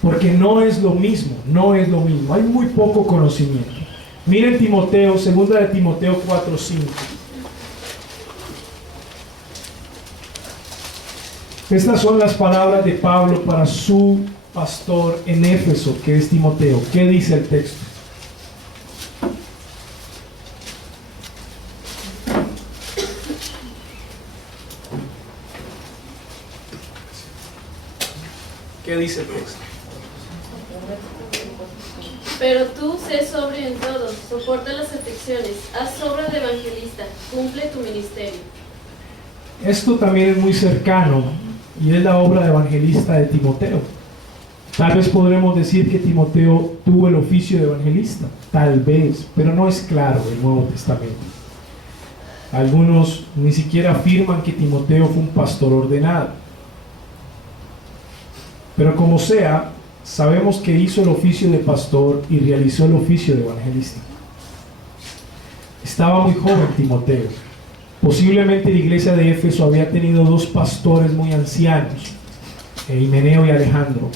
porque no es lo mismo, hay muy poco conocimiento. Miren Timoteo, 2 de Timoteo 4:5. Estas son las palabras de Pablo para su pastor en Éfeso, que es Timoteo. ¿Qué dice el texto? ¿Qué dice el texto? Pero tú sé sobrio en todo, soporta las aflicciones, haz obra de evangelista, cumple tu ministerio. Esto también es muy cercano y es la obra de evangelista de Timoteo. Tal vez podremos decir que Timoteo tuvo el oficio de evangelista, tal vez, pero no es claro en el Nuevo Testamento. Algunos ni siquiera afirman que Timoteo fue un pastor ordenado. Pero como sea, sabemos que hizo el oficio de pastor y realizó el oficio de evangelista. Estaba muy joven Timoteo. Posiblemente la iglesia de Éfeso había tenido dos pastores muy ancianos, Himeneo y Alejandro,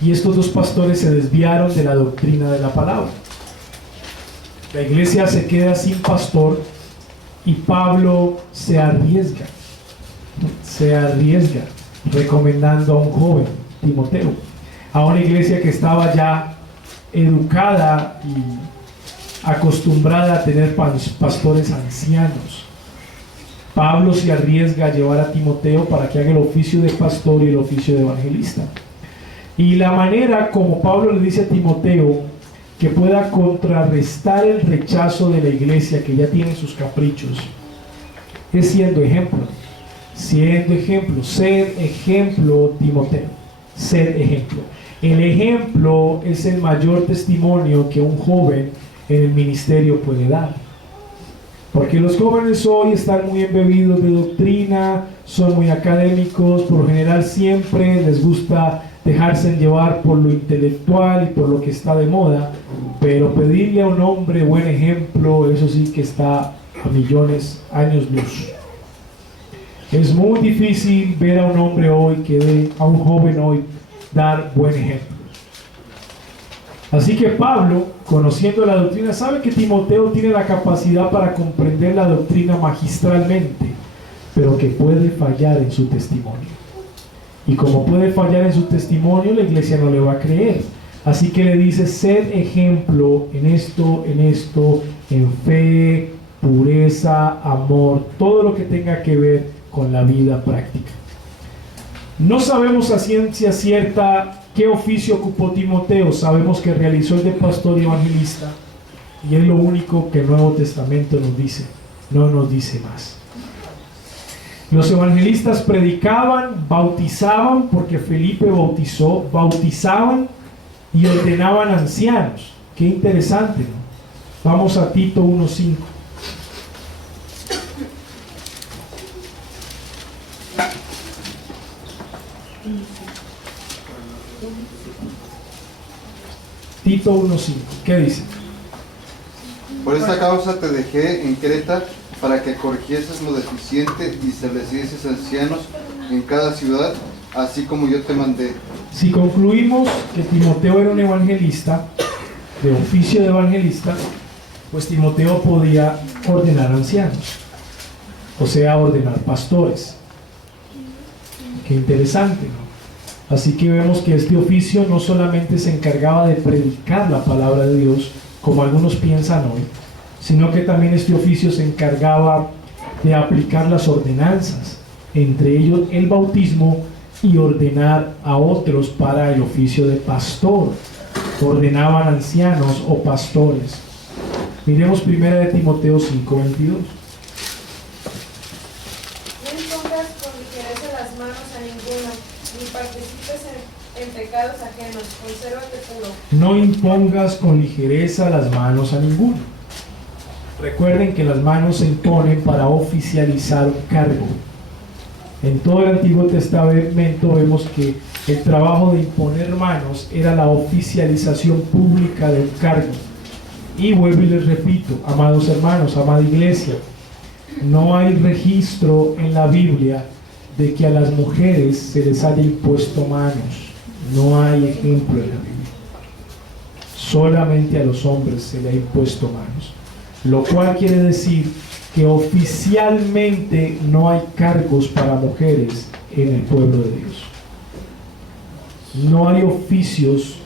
y estos dos pastores se desviaron de la doctrina de la palabra. La iglesia se queda sin pastor y Pablo se arriesga recomendando a un joven, Timoteo, a una iglesia que estaba ya educada y acostumbrada a tener pastores ancianos. Pablo se arriesga a llevar a Timoteo para que haga el oficio de pastor y el oficio de evangelista. Y la manera como Pablo le dice a Timoteo que pueda contrarrestar el rechazo de la iglesia que ya tiene sus caprichos es siendo ejemplo. Sed ejemplo, Timoteo. Sed ejemplo. El ejemplo es el mayor testimonio que un joven en el ministerio puede dar. Porque los jóvenes hoy están muy embebidos de doctrina, son muy académicos, por lo general siempre les gusta dejarse llevar por lo intelectual y por lo que está de moda, pero pedirle a un hombre buen ejemplo, eso sí que está a millones años luz. Es muy difícil ver a un hombre hoy a un joven hoy dar buen ejemplo. Así que Pablo, conociendo la doctrina, sabe que Timoteo tiene la capacidad para comprender la doctrina magistralmente, pero que puede fallar en su testimonio. Y como puede fallar en su testimonio, la iglesia no le va a creer. Así que le dice: sed ejemplo en esto, en fe, pureza, amor, todo lo que tenga que ver con la vida práctica. No sabemos a ciencia cierta qué oficio ocupó Timoteo. Sabemos que realizó el de pastor y evangelista, y es lo único que el Nuevo Testamento nos dice, no nos dice más. Los evangelistas predicaban, bautizaban, porque Felipe bautizó, bautizaban y ordenaban ancianos. Qué interesante, ¿no? Vamos a Tito 1:5. Tito 1:5, ¿qué dice? Por esta causa te dejé en Creta, para que corrigieses lo deficiente y establecieses ancianos en cada ciudad, así como yo te mandé. Si concluimos que Timoteo era un evangelista, de oficio de evangelista, pues Timoteo podía ordenar ancianos, o sea, ordenar pastores. Qué interesante, ¿no? Así que vemos que este oficio no solamente se encargaba de predicar la palabra de Dios, como algunos piensan hoy, sino que también este oficio se encargaba de aplicar las ordenanzas, entre ellos el bautismo, y ordenar a otros para el oficio de pastor. Ordenaban ancianos o pastores. Miremos 1 de Timoteo 5:22. No impongas con ligereza las manos a ninguno, ni participes en pecados ajenos, consérvate puro. No impongas con ligereza las manos a ninguno. Recuerden que las manos se imponen para oficializar un cargo. En todo el Antiguo Testamento vemos que el trabajo de imponer manos era la oficialización pública de un cargo. Y vuelvo y les repito, amados hermanos, amada iglesia, no hay registro en la Biblia de que a las mujeres se les haya impuesto manos. No hay ejemplo en la Biblia. Solamente a los hombres se les ha impuesto manos. Lo cual quiere decir que oficialmente no hay cargos para mujeres en el pueblo de Dios. No hay oficios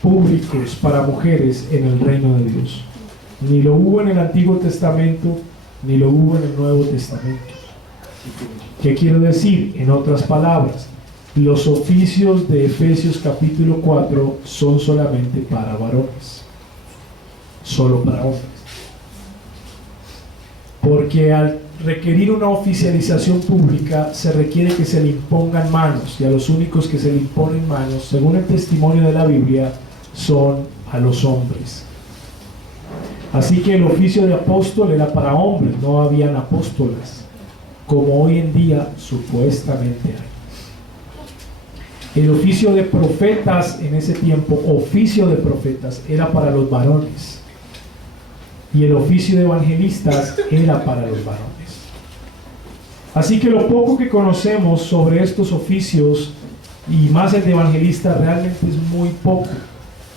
públicos para mujeres en el reino de Dios. Ni lo hubo en el Antiguo Testamento, ni lo hubo en el Nuevo Testamento. ¿Qué quiero decir? En otras palabras, los oficios de Efesios capítulo 4 son solamente para varones, solo para hombres. Porque al requerir una oficialización pública se requiere que se le impongan manos, y a los únicos que se le imponen manos, según el testimonio de la Biblia, son a los hombres. Así que el oficio de apóstol era para hombres, no habían apóstolas, como hoy en día supuestamente hay. El oficio de profetas en ese tiempo, oficio de profetas, era para los varones. Y el oficio de evangelistas era para los varones. Así que lo poco que conocemos sobre estos oficios, y más el de evangelista, realmente es muy poco.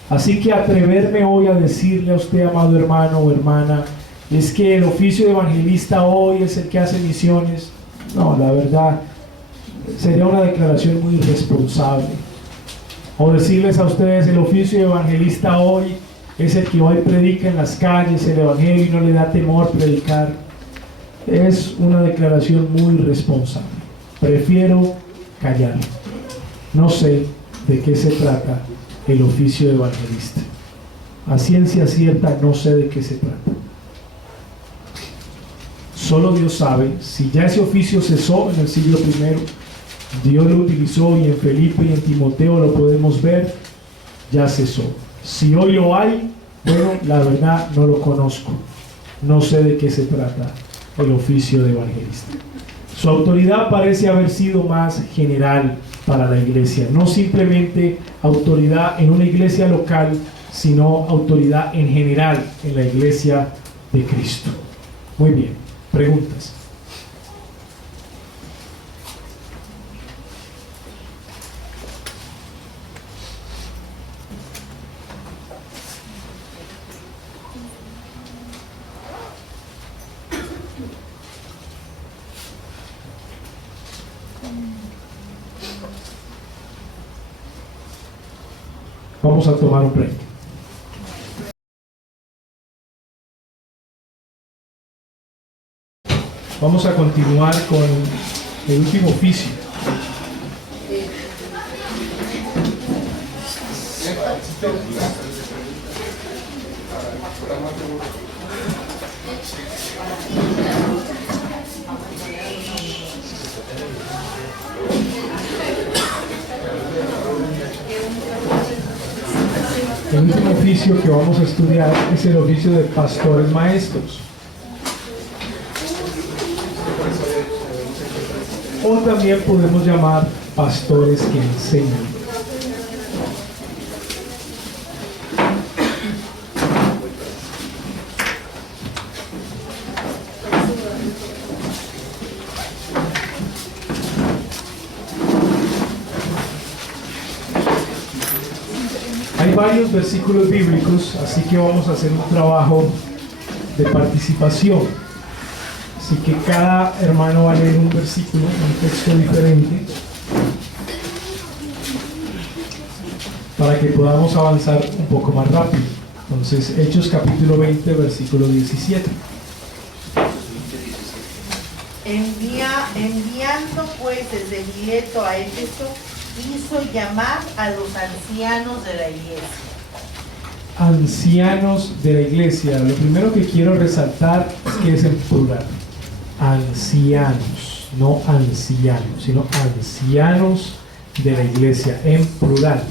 Así que atreverme hoy a decirle a usted, amado hermano o hermana, es que el oficio de evangelista hoy es el que hace misiones. No, la verdad, sería una declaración muy irresponsable. O decirles a ustedes, el oficio de evangelista hoy es el que hoy predica en las calles el evangelio y no le da temor predicar. Es una declaración muy irresponsable. Prefiero callar. No sé de qué se trata el oficio de evangelista. A ciencia cierta no sé de qué se trata. Solo Dios sabe. Si ya ese oficio cesó en el siglo I, Dios lo utilizó, y en Felipe y en Timoteo lo podemos ver, ya cesó. Si hoy lo hay, bueno, la verdad no lo conozco. No sé de qué se trata el oficio de evangelista. Su autoridad parece haber sido más general para la iglesia, no simplemente autoridad en una iglesia local, sino autoridad en general en la iglesia de Cristo. Muy bien, preguntas. Vamos a tomar un break. Vamos a continuar con el último oficio. El último oficio que vamos a estudiar es el oficio de pastores maestros. O también podemos llamar pastores que enseñan. Hay varios versículos bíblicos, así que vamos a hacer un trabajo de participación. Así que cada hermano va a leer un versículo, un texto diferente, para que podamos avanzar un poco más rápido. Entonces, Hechos capítulo 20, versículo 17. Enviando pues desde Mileto a Éfeso, hizo llamar a los ancianos de la iglesia. Ancianos de la iglesia. Lo primero que quiero resaltar es que es en plural. Ancianos, no ancianos, sino ancianos de la iglesia, en plural.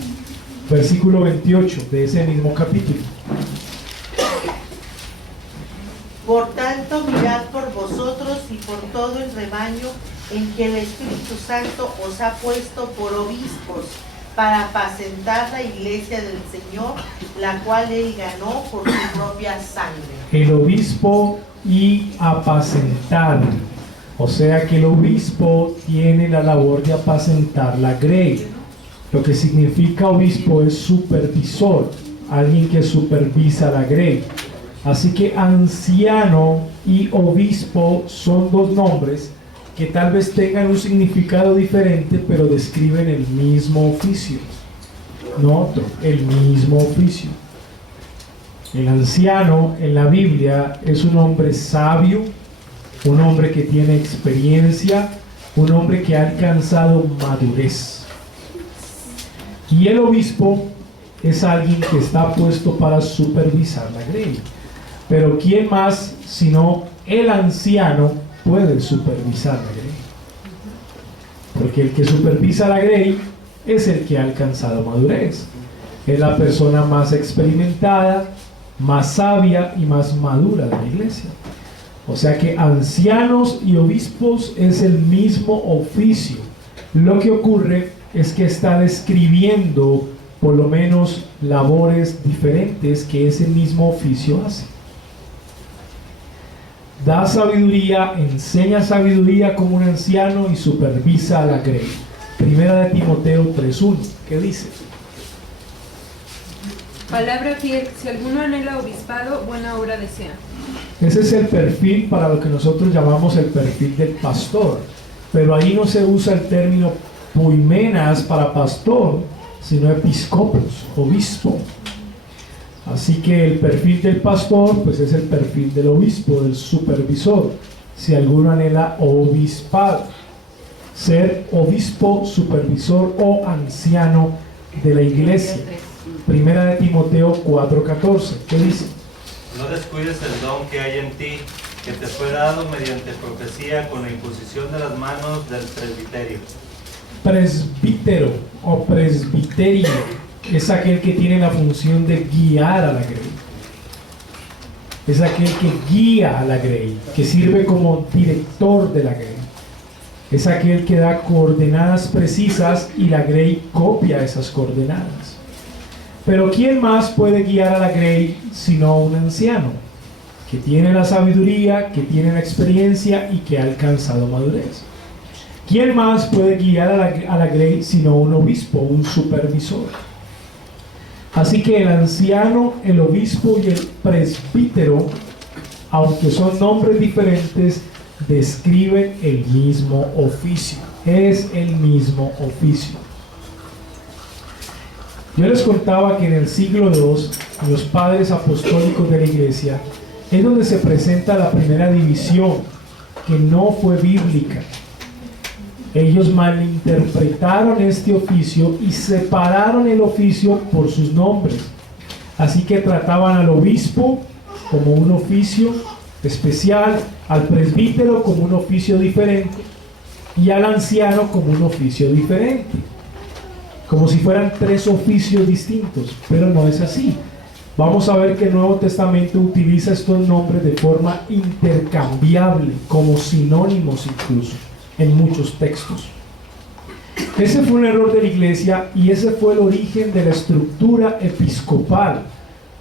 Versículo 28 de ese mismo capítulo. Por tanto, mirad por vosotros y por todo el rebaño en que el Espíritu Santo os ha puesto por obispos, para apacentar la iglesia del Señor, la cual él ganó por su propia sangre. El obispo y apacentar. O sea que el obispo tiene la labor de apacentar la grey. Lo que significa obispo es supervisor, alguien que supervisa la grey. Así que anciano y obispo son dos nombres que tal vez tengan un significado diferente, pero describen el mismo oficio. No otro, el mismo oficio. El anciano en la Biblia es un hombre sabio, un hombre que tiene experiencia, un hombre que ha alcanzado madurez. Y el obispo es alguien que está puesto para supervisar la grey. Pero ¿quién más sino el anciano puede supervisar la grey? Porque el que supervisa la grey es el que ha alcanzado madurez. Es la persona más experimentada, más sabia y más madura de la iglesia. O sea que ancianos y obispos es el mismo oficio. Lo que ocurre es que está describiendo por lo menos labores diferentes que ese mismo oficio hace. Da sabiduría, enseña sabiduría como un anciano y supervisa a la grey. Primera de Timoteo 3:1. ¿Qué dice? Palabra fiel, si alguno anhela obispado, buena obra desea. Ese es el perfil para lo que nosotros llamamos el perfil del pastor. Pero ahí no se usa el término poimenas para pastor, sino episcopos, obispo. Así que el perfil del pastor pues es el perfil del obispo, del supervisor. Si alguno anhela obispado, ser obispo, supervisor o anciano de la iglesia. Primera de Timoteo 4:14. ¿Qué dice? No descuides el don que hay en ti, que te fue dado mediante profecía con la imposición de las manos del presbiterio. Presbítero o presbiterio es aquel que tiene la función de guiar a la grey. Es aquel que guía a la grey, que sirve como director de la grey. Es aquel que da coordenadas precisas y la grey copia esas coordenadas. Pero ¿quién más puede guiar a la grey sino un anciano? Que tiene la sabiduría, que tiene la experiencia y que ha alcanzado madurez. ¿Quién más puede guiar a la grey sino un obispo, un supervisor? Así que el anciano, el obispo y el presbítero, aunque son nombres diferentes, describen el mismo oficio. Es el mismo oficio. Yo les contaba que en el siglo II, los padres apostólicos de la iglesia, es donde se presenta la primera división, que no fue bíblica. Ellos malinterpretaron este oficio y separaron el oficio por sus nombres. Así que trataban al obispo como un oficio especial, al presbítero como un oficio diferente y al anciano como un oficio diferente. Como si fueran tres oficios distintos, pero no es así. Vamos a ver que el Nuevo Testamento utiliza estos nombres de forma intercambiable, como sinónimos incluso, en muchos textos. Ese fue un error de la iglesia y ese fue el origen de la estructura episcopal,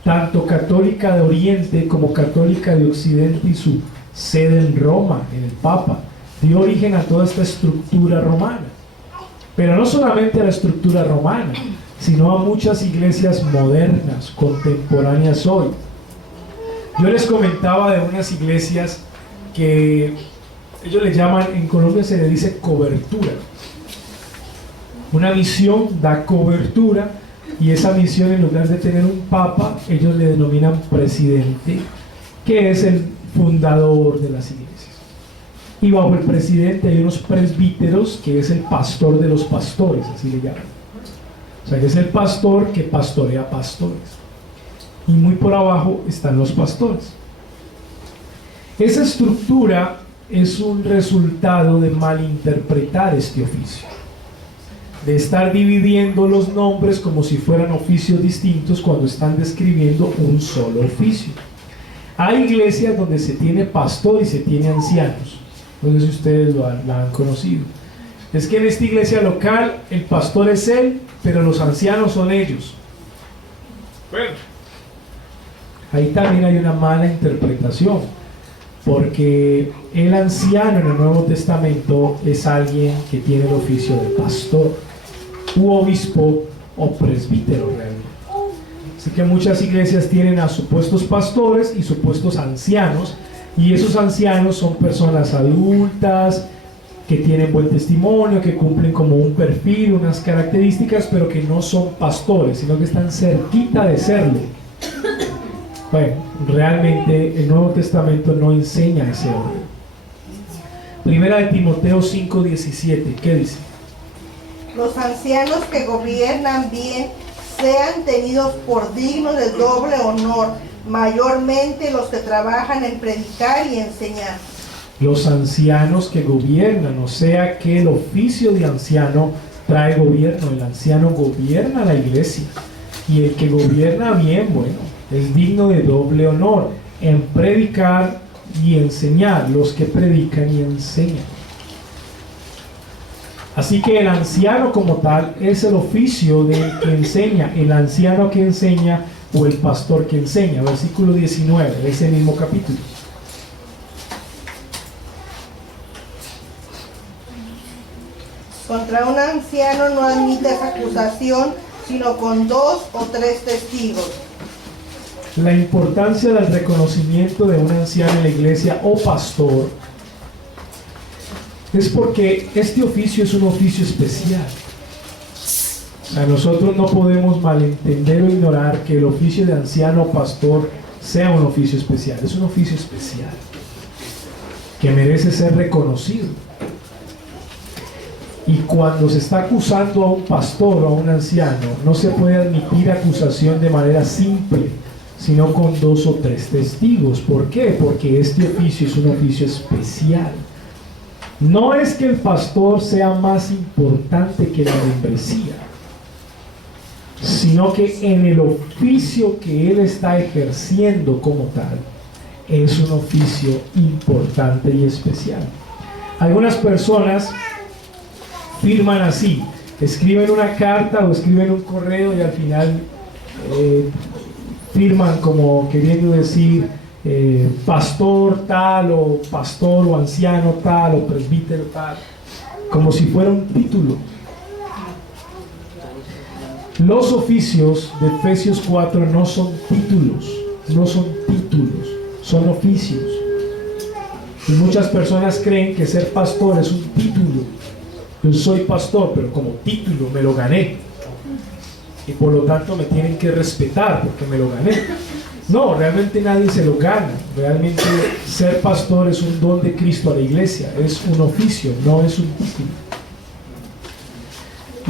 tanto católica de Oriente como católica de Occidente y su sede en Roma, en el Papa. Dio origen a toda esta estructura romana. Pero no solamente a la estructura romana, sino a muchas iglesias modernas, contemporáneas hoy. Yo les comentaba de unas iglesias que ellos le llaman, en Colombia se le dice cobertura. Una misión da cobertura Y esa misión, en lugar de tener un papa, ellos le denominan presidente, que es el fundador de las iglesias. Y bajo el presidente hay unos presbíteros, que es el pastor de los pastores, así le llaman. O sea, que es el pastor que pastorea pastores. Y muy por abajo están los pastores. Esa estructura es un resultado de malinterpretar este oficio, de estar dividiendo los nombres como si fueran oficios distintos cuando están describiendo un solo oficio. Hay iglesias donde se tiene pastor y se tiene ancianos. No sé si ustedes la han conocido. Es que en esta iglesia local el pastor es él, pero los ancianos son ellos. Bueno, ahí también hay una mala interpretación, porque el anciano en el Nuevo Testamento es alguien que tiene el oficio de pastor, u obispo o presbítero realmente. Así que muchas iglesias tienen a supuestos pastores y supuestos ancianos, y esos ancianos son personas adultas que tienen buen testimonio, que cumplen como un perfil, unas características, pero que no son pastores, sino que están cerquita de serlo. Bueno, realmente el Nuevo Testamento no enseña ese orden. Primera de Timoteo 5:17, ¿qué dice? Los ancianos que gobiernan bien sean tenidos por dignos de doble honor, mayormente los que trabajan en predicar y enseñar. Los ancianos que gobiernan, o sea que el oficio de anciano trae gobierno. El anciano gobierna la iglesia, y el que gobierna bien, bueno, es digno de doble honor en predicar y enseñar, los que predican y enseñan. Así que el anciano como tal es el oficio del que enseña, el anciano que enseña o el pastor que enseña. Versículo 19 de ese mismo capítulo. Contra un anciano no admites acusación, sino con 2 o 3 testigos. La importancia del reconocimiento de un anciano en la iglesia o pastor es porque este oficio es un oficio especial. O sea, nosotros no podemos malentender o ignorar que el oficio de anciano o pastor sea un oficio especial. Es un oficio especial que merece ser reconocido. Y cuando se está acusando a un pastor o a un anciano, no se puede admitir acusación de manera simple, sino con 2 o 3 testigos. ¿Por qué? Porque este oficio es un oficio especial. No es que el pastor sea más importante que la membresía, sino que en el oficio que él está ejerciendo como tal, es un oficio importante y especial. Algunas personas firman así, escriben una carta o escriben un correo y al final firman como queriendo decir pastor tal, o pastor o anciano tal, o presbítero tal, como si fuera un título. Los oficios de Efesios 4 no son títulos, son oficios. Y muchas personas creen que ser pastor es un título. Yo soy pastor, pero como título me lo gané, y por lo tanto me tienen que respetar porque me lo gané. No, realmente nadie se lo gana. Realmente ser pastor es un don de Cristo a la iglesia, es un oficio, no es un título.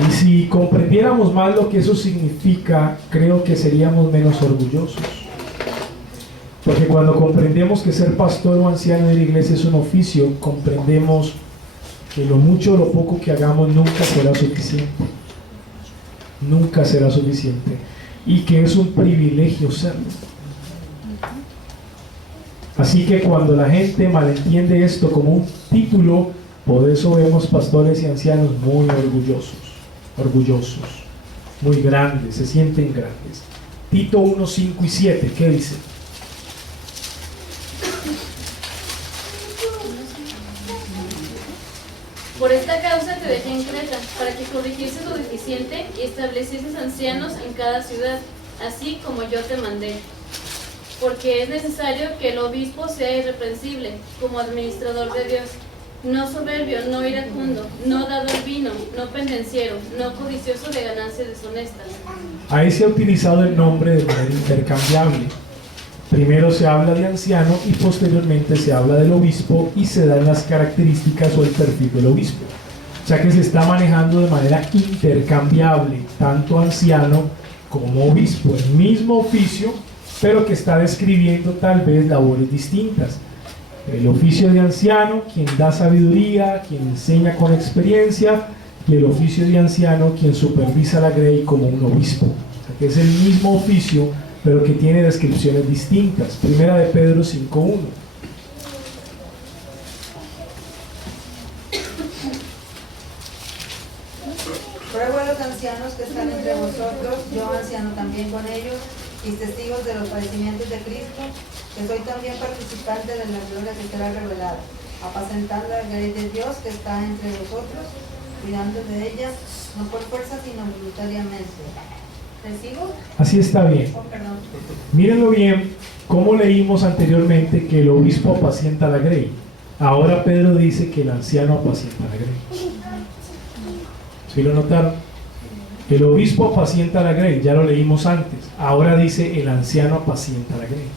Y si comprendiéramos más lo que eso significa, creo que seríamos menos orgullosos. Porque cuando comprendemos que ser pastor o anciano de la iglesia es un oficio, comprendemos que lo mucho o lo poco que hagamos nunca será suficiente. Nunca será suficiente. Y que es un privilegio serlo. Así que cuando la gente malentiende esto como un título, por eso vemos pastores y ancianos muy orgullosos, muy grandes, se sienten grandes. Tito 1, 5 y 7, ¿qué dice? Por esta causa te dejé en Creta, para que corrigieses lo deficiente y establecieses ancianos en cada ciudad, así como yo te mandé. Porque es necesario que el obispo sea irreprensible, como administrador de Dios, no soberbio, no iracundo, no dado al vino, no pendenciero, no codicioso de ganancias deshonestas. Ahí se ha utilizado el nombre de manera intercambiable. Primero se habla de anciano y posteriormente se habla del obispo y se dan las características o el perfil del obispo. O sea que se está manejando de manera intercambiable, tanto anciano como obispo, el mismo oficio, pero que está describiendo tal vez labores distintas. El oficio de anciano, quien da sabiduría, quien enseña con experiencia, y el oficio de anciano, quien supervisa la grey como un obispo. O sea que es el mismo oficio, pero que tiene descripciones distintas. Primera de Pedro 5:1. Ruego a los ancianos que están entre vosotros, yo anciano también con ellos, y testigos de los padecimientos de Cristo, que soy también participante de la gloria que será revelada, apacentando la grey de Dios que está entre vosotros, cuidando de ella, no por fuerza, sino voluntariamente. ¿Te sigo? Así está bien. Oh, perdón. Mírenlo bien, como leímos anteriormente que el obispo apacienta la grey. Ahora Pedro dice que el anciano apacienta la grey. ¿Sí lo notaron? El obispo apacienta la grey, ya lo leímos antes. Ahora dice el anciano apacienta la grey.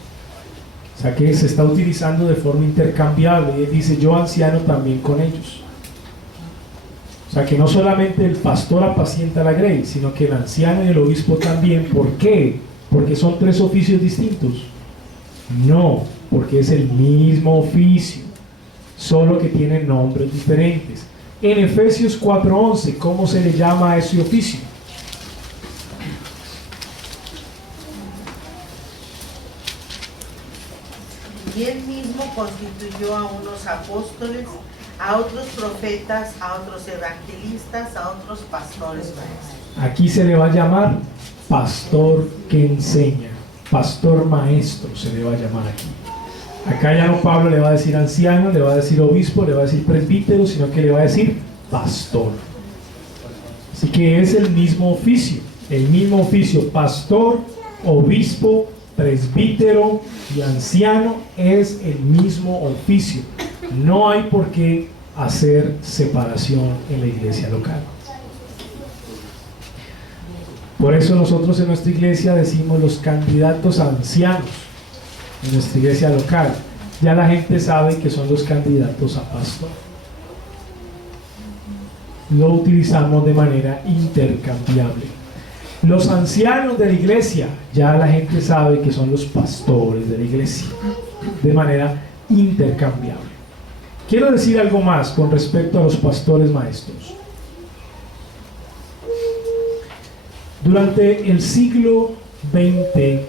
O sea que se está utilizando de forma intercambiable. Y él dice yo anciano también con ellos. O sea que no solamente el pastor apacienta la grey, sino que el anciano y el obispo también. ¿Por qué? ¿Porque son tres oficios distintos? No, porque es el mismo oficio, solo que tienen nombres diferentes. En Efesios 4:11, ¿cómo se le llama a ese oficio? Y él mismo constituyó a unos apóstoles, a otros profetas, a otros evangelistas, a otros pastores maestros. Aquí se le va a llamar pastor que enseña, pastor maestro se le va a llamar aquí. Acá ya no Pablo le va a decir anciano, le va a decir obispo, le va a decir presbítero, sino que le va a decir pastor. Así que es el mismo oficio, pastor, obispo, presbítero y anciano es el mismo oficio. No hay por qué hacer separación en la iglesia local. Por eso nosotros en nuestra iglesia decimos los candidatos a ancianos en nuestra iglesia local. Ya la gente sabe que son los candidatos a pastor. Lo utilizamos de manera intercambiable. Los ancianos de la iglesia, ya la gente sabe que son los pastores de la iglesia, de manera intercambiable. Quiero decir algo más con respecto a los pastores maestros. Durante el siglo XX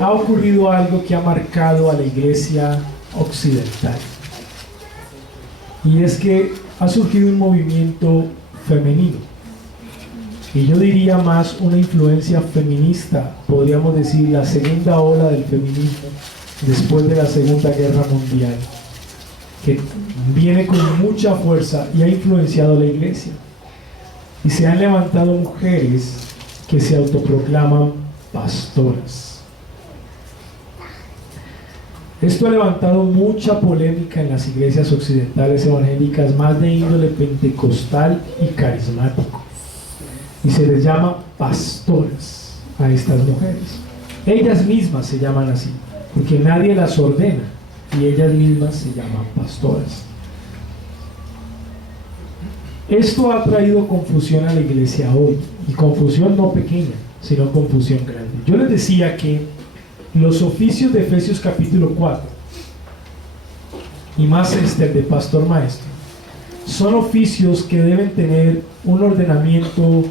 ha ocurrido algo que ha marcado a la iglesia occidental. Y es que ha surgido un movimiento femenino. Y yo diría más una influencia feminista, podríamos decir la segunda ola del feminismo después de la Segunda Guerra Mundial, que viene con mucha fuerza y ha influenciado a la iglesia. Y se han levantado mujeres que se autoproclaman pastoras. Esto ha levantado mucha polémica en las iglesias occidentales evangélicas, más de índole pentecostal y carismático. Y se les llama pastoras a estas mujeres. Ellas mismas se llaman así, porque nadie las ordena, y ellas mismas se llaman pastoras. Esto ha traído confusión a la iglesia hoy, y confusión no pequeña, sino confusión grande. Yo les decía que los oficios de Efesios capítulo 4, y más el de pastor maestro, son oficios que deben tener un ordenamiento,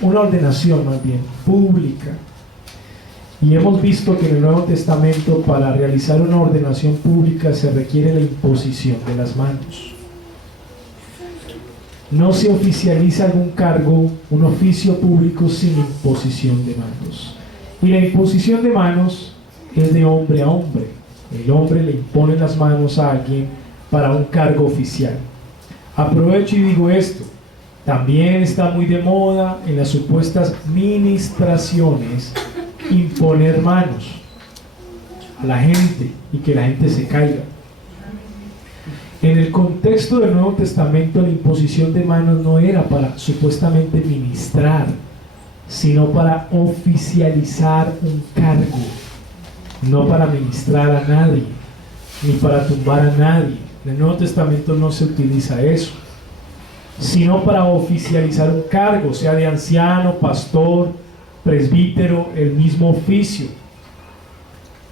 una ordenación más bien, pública. Y hemos visto que en el Nuevo Testamento para realizar una ordenación pública se requiere la imposición de las manos. No se oficializa algún cargo, un oficio público sin imposición de manos. Y la imposición de manos es de hombre a hombre. El hombre le impone las manos a alguien para un cargo oficial. Aprovecho y digo esto. También está muy de moda en las supuestas ministraciones imponer manos a la gente y que la gente se caiga. En el contexto del Nuevo Testamento, la imposición de manos no era para supuestamente ministrar, sino para oficializar un cargo, no para ministrar a nadie, ni para tumbar a nadie. En el Nuevo Testamento no se utiliza eso, sino para oficializar un cargo, sea de anciano, pastor, presbítero, el mismo oficio,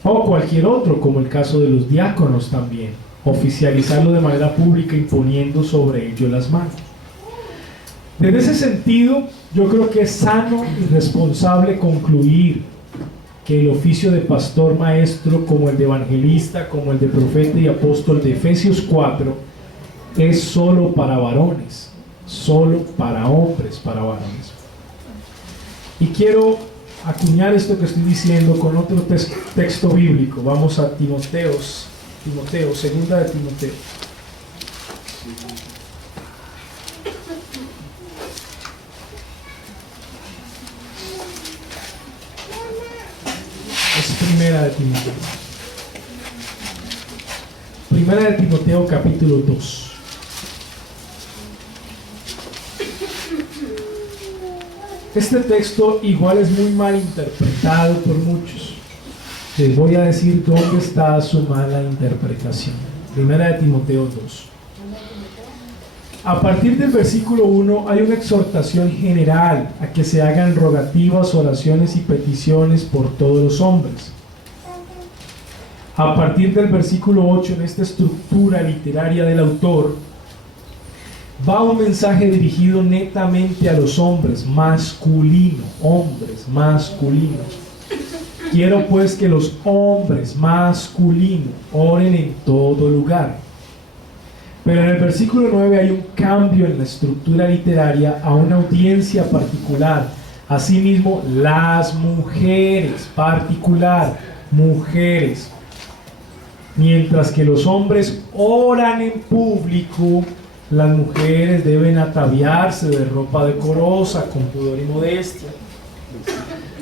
o cualquier otro, como el caso de los diáconos también, oficializarlo de manera pública, imponiendo sobre ellos las manos. En ese sentido, yo creo que es sano y responsable concluir que el oficio de pastor maestro, como el de evangelista, como el de profeta y apóstol de Efesios 4, es solo para varones, solo para hombres, para varones. Y quiero acuñar esto que estoy diciendo con otro texto bíblico. Vamos a Timoteo, segunda de Timoteo. Es primera de Timoteo. Primera de Timoteo capítulo 2. Este texto igual es muy mal interpretado por muchos. Les voy a decir dónde está su mala interpretación. Primera de Timoteo 2. A partir del versículo 1 hay una exhortación general a que se hagan rogativas, oraciones y peticiones por todos los hombres. A partir del versículo 8, en esta estructura literaria del autor, va un mensaje dirigido netamente a los hombres, masculino, hombres masculinos. Quiero pues que los hombres masculinos oren en todo lugar. Pero en el versículo 9 hay un cambio en la estructura literaria a una audiencia particular. Asimismo, las mujeres, particular, mujeres. Mientras que los hombres oran en público, las mujeres deben ataviarse de ropa decorosa, con pudor y modestia,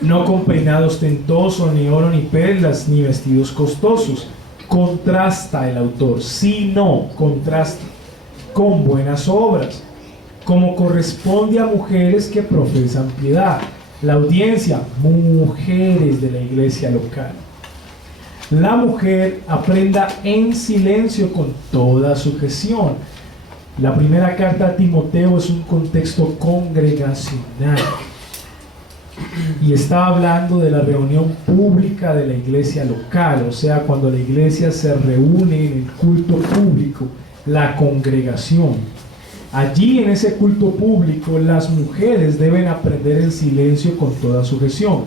no con peinado ostentoso, ni oro, ni perlas, ni vestidos costosos. Contrasta el autor, sino contrasta con buenas obras, como corresponde a mujeres que profesan piedad. La audiencia, mujeres de la iglesia local. La mujer aprenda en silencio con toda sujeción. La primera carta a Timoteo es un contexto congregacional y está hablando de la reunión pública de la iglesia local, o sea, cuando la iglesia se reúne en el culto público, la congregación. Allí en ese culto público las mujeres deben aprender en silencio con toda sujeción.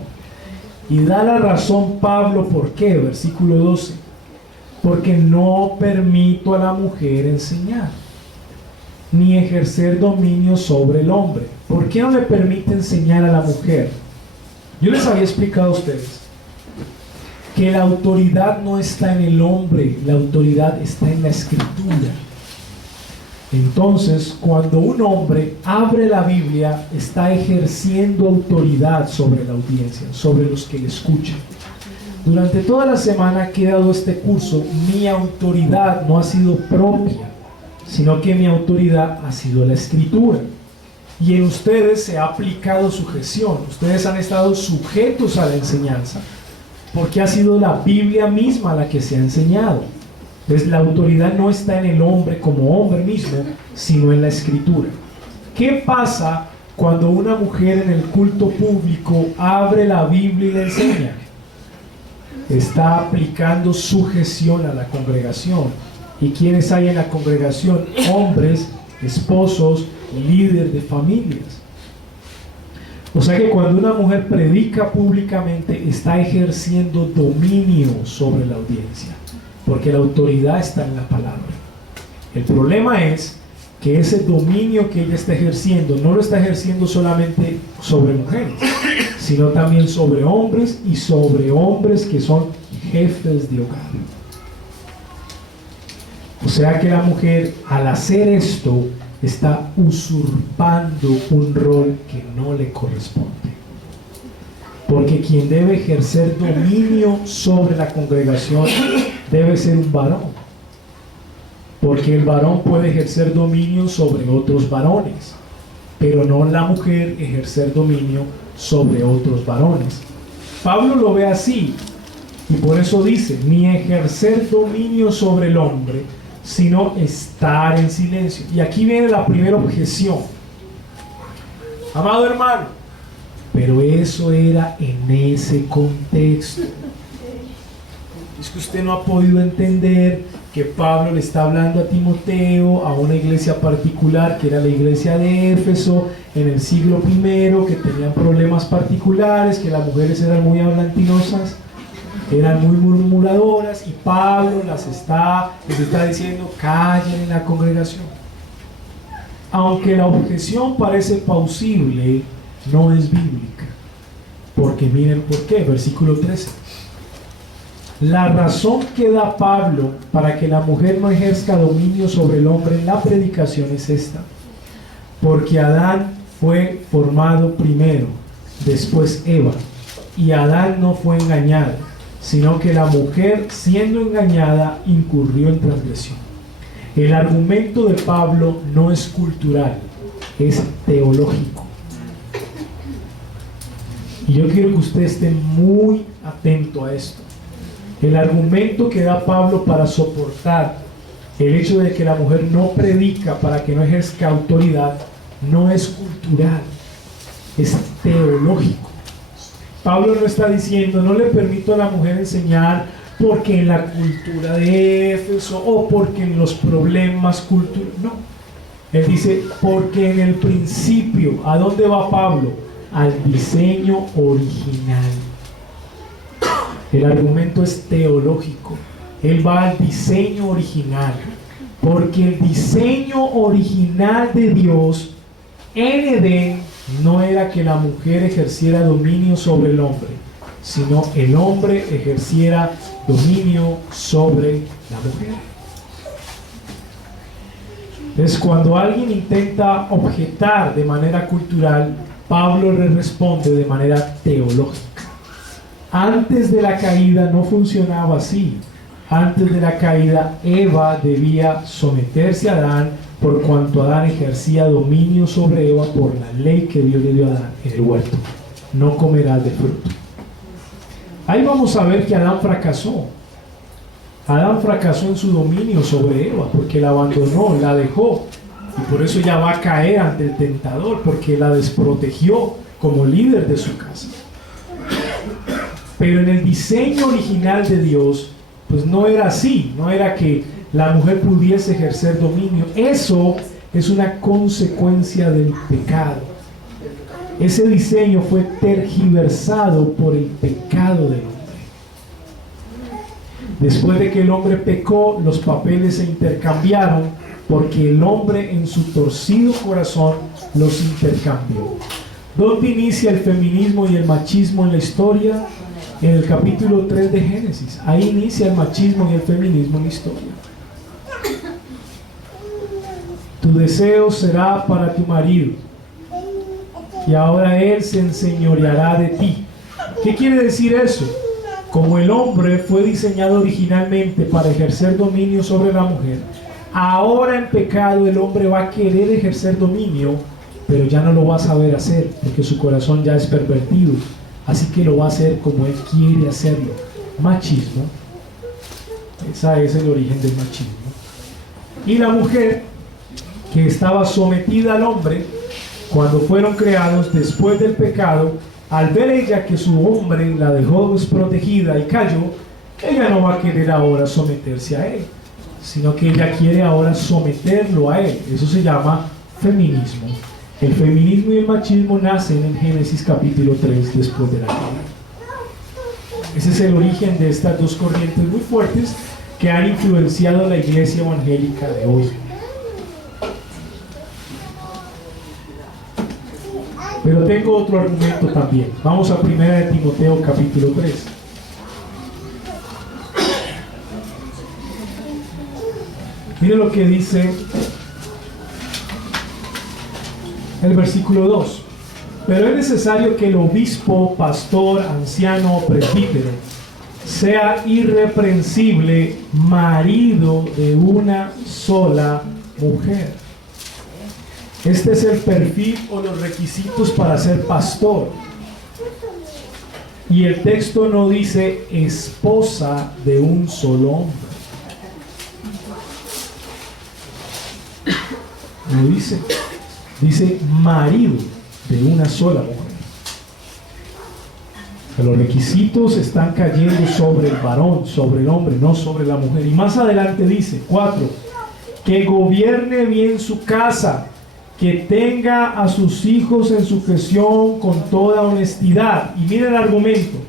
Y da la razón Pablo, ¿por qué? Versículo 12. Porque no permito a la mujer enseñar, ni ejercer dominio sobre el hombre. ¿Por qué no le permite enseñar a la mujer? Yo les había explicado a ustedes que la autoridad no está en el hombre, la autoridad está en la escritura. Entonces, cuando un hombre abre la Biblia, está ejerciendo autoridad sobre la audiencia, sobre los que le escuchan. Durante toda la semana que he dado este curso, mi autoridad no ha sido propia, sino que mi autoridad ha sido la escritura. Y en ustedes se ha aplicado sujeción. Ustedes han estado sujetos a la enseñanza, porque ha sido la Biblia misma la que se ha enseñado. Entonces la autoridad no está en el hombre como hombre mismo, sino en la escritura. ¿Qué pasa cuando una mujer en el culto público abre la Biblia y la enseña? Está aplicando sujeción a la congregación. ¿Y quiénes hay en la congregación? Hombres, esposos, líderes de familias. O sea que cuando una mujer predica públicamente, está ejerciendo dominio sobre la audiencia, porque la autoridad está en la palabra. El problema es que ese dominio que ella está ejerciendo, no lo está ejerciendo solamente sobre mujeres, sino también sobre hombres y sobre hombres que son jefes de hogar. O sea que la mujer, al hacer esto, está usurpando un rol que no le corresponde. Porque quien debe ejercer dominio sobre la congregación debe ser un varón. porque el varón puede ejercer dominio sobre otros varones, pero no la mujer ejercer dominio sobre otros varones. Pablo lo ve así, y por eso dice, ni ejercer dominio sobre el hombre, sino estar en silencio. Y aquí viene la primera objeción. Amado hermano, pero eso era en ese contexto. Es que usted no ha podido entender que Pablo le está hablando a Timoteo, a una iglesia particular, que era la iglesia de Éfeso, en el siglo I, que tenían problemas particulares, que las mujeres eran muy hablantinosas, eran muy murmuradoras, y Pablo les está diciendo, callen en la congregación. Aunque la objeción parece plausible, no es bíblica. Porque miren por qué, versículo 13. La razón que da Pablo para que la mujer no ejerza dominio sobre el hombre en la predicación es esta: porque Adán fue formado primero, después Eva, y Adán no fue engañado, sino que la mujer, siendo engañada, incurrió en transgresión. El argumento de Pablo no es cultural, es teológico. Y yo quiero que usted esté muy atento a esto. El argumento que da Pablo para soportar el hecho de que la mujer no predica para que no ejerza autoridad no es cultural, es teológico. Pablo no está diciendo, no le permito a la mujer enseñar porque en la cultura de Éfeso o porque en los problemas culturales. No. Él dice, porque en el principio, ¿a dónde va Pablo? Al diseño original. El argumento es teológico. Él va al diseño original. Porque el diseño original de Dios en Edén no era que la mujer ejerciera dominio sobre el hombre, sino el hombre ejerciera dominio sobre la mujer. Entonces, cuando alguien intenta objetar de manera cultural, Pablo le responde de manera teológica. Antes de la caída no funcionaba así. Antes de la caída, Eva debía someterse a Adán, por cuanto Adán ejercía dominio sobre Eva por la ley que Dios le dio a Adán en el huerto. No comerás de fruto. Ahí vamos a ver que Adán fracasó. Adán fracasó en su dominio sobre Eva, porque la abandonó, la dejó. Y por eso ella va a caer ante el tentador, porque la desprotegió como líder de su casa. Pero en el diseño original de Dios, pues no era así, no era que la mujer pudiese ejercer dominio. Eso es una consecuencia del pecado. Ese diseño fue tergiversado por el pecado del hombre. Después de que el hombre pecó, los papeles se intercambiaron, porque el hombre en su torcido corazón los intercambió. ¿Dónde inicia el feminismo y el machismo en la historia? En el capítulo 3 de Génesis. Ahí inicia el machismo y el feminismo en la historia. Tu deseo será para tu marido, y ahora él se enseñoreará de ti. ¿Qué quiere decir eso? Como el hombre fue diseñado originalmente para ejercer dominio sobre la mujer, ahora en pecado el hombre va a querer ejercer dominio, pero ya no lo va a saber hacer, porque su corazón ya es pervertido. Así que lo va a hacer como él quiere hacerlo. Machismo. Ese es el origen del machismo. Y la mujer, que estaba sometida al hombre, cuando fueron creados después del pecado, al ver ella que su hombre la dejó desprotegida y cayó, ella no va a querer ahora someterse a él, sino que ella quiere ahora someterlo a él. Eso se llama feminismo. El feminismo y el machismo nacen en Génesis capítulo 3 después de la caída. Ese es el origen de estas dos corrientes muy fuertes que han influenciado a la iglesia evangélica de hoy. Pero tengo otro argumento también. Vamos a 1 de Timoteo capítulo 3. Mire lo que dice el versículo 2. Pero es necesario que el obispo, pastor, anciano o presbítero sea irreprensible, marido de una sola mujer. Este es el perfil o los requisitos para ser pastor. Y el texto no dice esposa de un solo hombre. No dice. Dice marido de una sola mujer. Los requisitos están cayendo sobre el varón, sobre el hombre, no sobre la mujer. Y más adelante dice, 4, que gobierne bien su casa, que tenga a sus hijos en sujeción con toda honestidad. Y mira el argumento,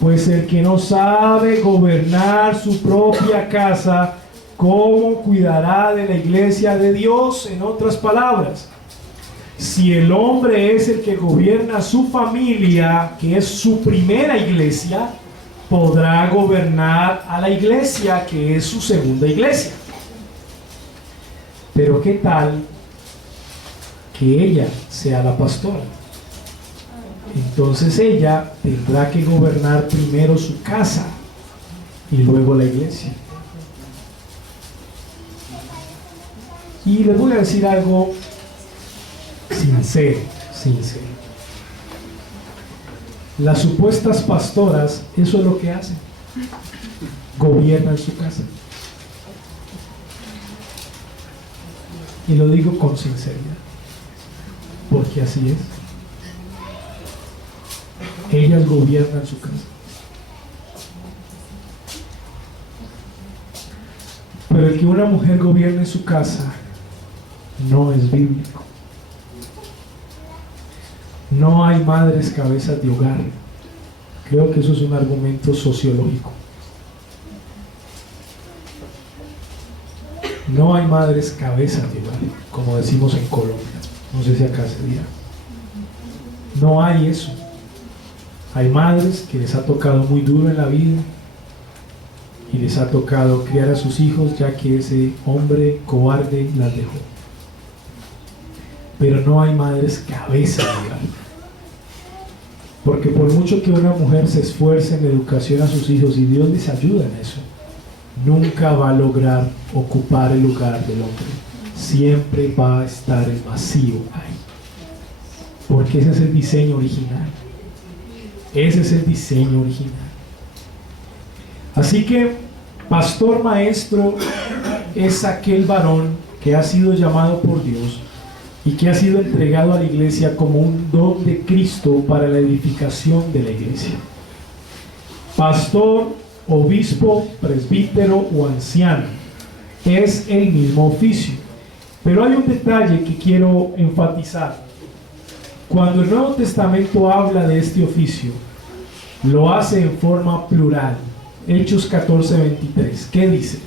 pues el que no sabe gobernar su propia casa, ¿cómo cuidará de la iglesia de Dios? En otras palabras, si el hombre es el que gobierna su familia, que es su primera iglesia, podrá gobernar a la iglesia, que es su segunda iglesia. Pero ¿qué tal que ella sea la pastora? Entonces ella tendrá que gobernar primero su casa y luego la iglesia. Y les voy a decir algo sincero. Las supuestas pastoras, eso es lo que hacen. Gobiernan su casa. Y lo digo con sinceridad, porque así es. Ellas gobiernan su casa. Pero el que una mujer gobierne su casa no es bíblico. No hay madres cabezas de hogar. Creo que eso es un argumento sociológico. No hay madres cabezas de hogar, como decimos en Colombia. No sé si acá se dirá. No hay eso. Hay madres que les ha tocado muy duro en la vida y les ha tocado criar a sus hijos, ya que ese hombre cobarde las dejó. Pero no hay madres cabezas de hogar. Porque por mucho que una mujer se esfuerce en la educación a sus hijos y Dios les ayuda en eso, nunca va a lograr ocupar el lugar del hombre. Siempre va a estar el vacío ahí. Porque ese es el diseño original. Ese es el diseño original. Así que, pastor maestro es aquel varón que ha sido llamado por Dios y que ha sido entregado a la iglesia como un don de Cristo para la edificación de la iglesia. Pastor, obispo, presbítero o anciano es el mismo oficio. Pero hay un detalle que quiero enfatizar. Cuando el Nuevo Testamento habla de este oficio, lo hace en forma plural. Hechos 14:23. ¿Qué dice?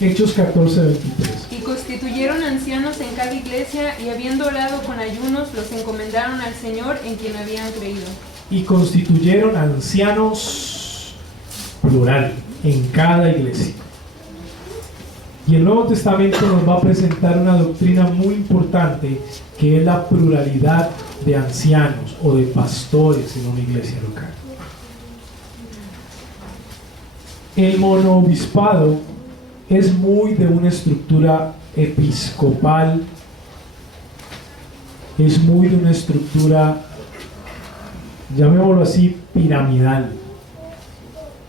Hechos 14:23. Y constituyeron ancianos en cada iglesia, y habiendo orado con ayunos, los encomendaron al Señor en quien habían creído. Y constituyeron ancianos, plural, en cada iglesia. Y el Nuevo Testamento nos va a presentar una doctrina muy importante, que es la pluralidad de ancianos o de pastores en una iglesia local. El monoobispado es muy de una estructura episcopal, es muy de una estructura, llamémoslo así, piramidal.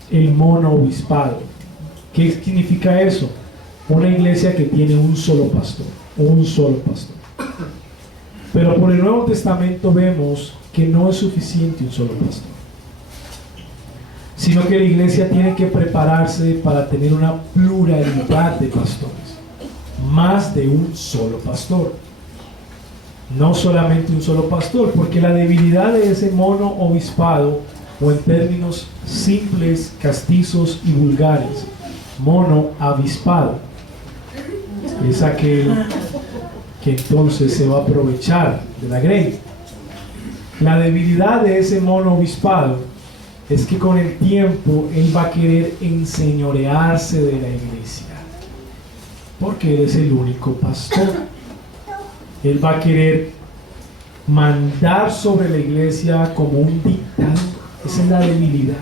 El monoobispado. ¿Qué significa eso? Una iglesia que tiene un solo pastor. Pero por el Nuevo Testamento vemos que no es suficiente un solo pastor, sino que la iglesia tiene que prepararse para tener una pluralidad de pastores, más de un solo pastor, no solamente un solo pastor, porque la debilidad de ese monoobispado, o en términos simples, castizos y vulgares, monoavispado, es aquel que entonces se va a aprovechar de la grey. La debilidad de ese monoobispado es que con el tiempo Él va a querer enseñorearse de la iglesia, porque Él es el único pastor. Él va a querer mandar sobre la iglesia como un dictado. Esa es la debilidad.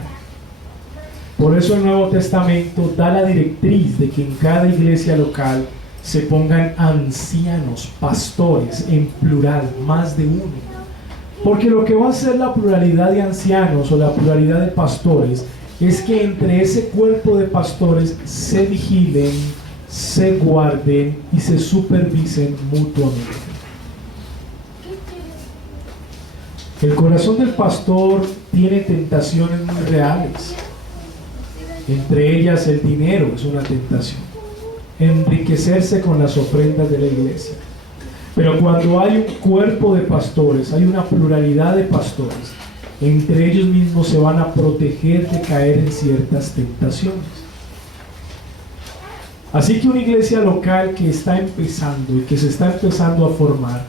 Por eso el Nuevo Testamento da la directriz de que en cada iglesia local se pongan ancianos, pastores, en plural, más de uno. Porque lo que va a hacer la pluralidad de ancianos o la pluralidad de pastores es que entre ese cuerpo de pastores se vigilen, se guarden y se supervisen mutuamente. El corazón del pastor tiene tentaciones muy reales. Entre ellas el dinero es una tentación. Enriquecerse con las ofrendas de la iglesia. Pero cuando hay un cuerpo de pastores, hay una pluralidad de pastores, entre ellos mismos se van a proteger de caer en ciertas tentaciones. Así que una iglesia local que está empezando y que se está empezando a formar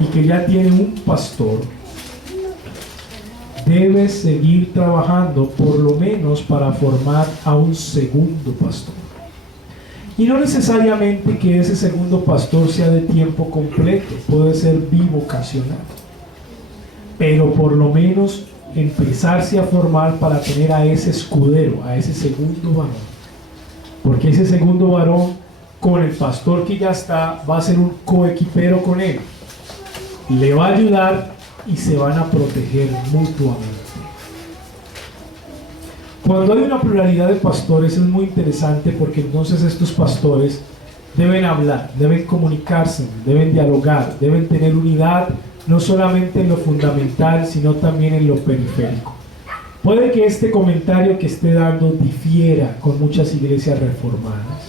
y que ya tiene un pastor, debe seguir trabajando por lo menos para formar a un segundo pastor. Y no necesariamente que ese segundo pastor sea de tiempo completo, puede ser bivocacional. Pero por lo menos empezarse a formar para tener a ese escudero, a ese segundo varón. Porque ese segundo varón, con el pastor que ya está, va a ser un coequipero con él. Le va a ayudar y se van a proteger mutuamente. Cuando hay una pluralidad de pastores es muy interesante, porque entonces estos pastores deben hablar, deben comunicarse, deben dialogar, deben tener unidad, no solamente en lo fundamental, sino también en lo periférico. Puede que este comentario que esté dando difiera con muchas iglesias reformadas.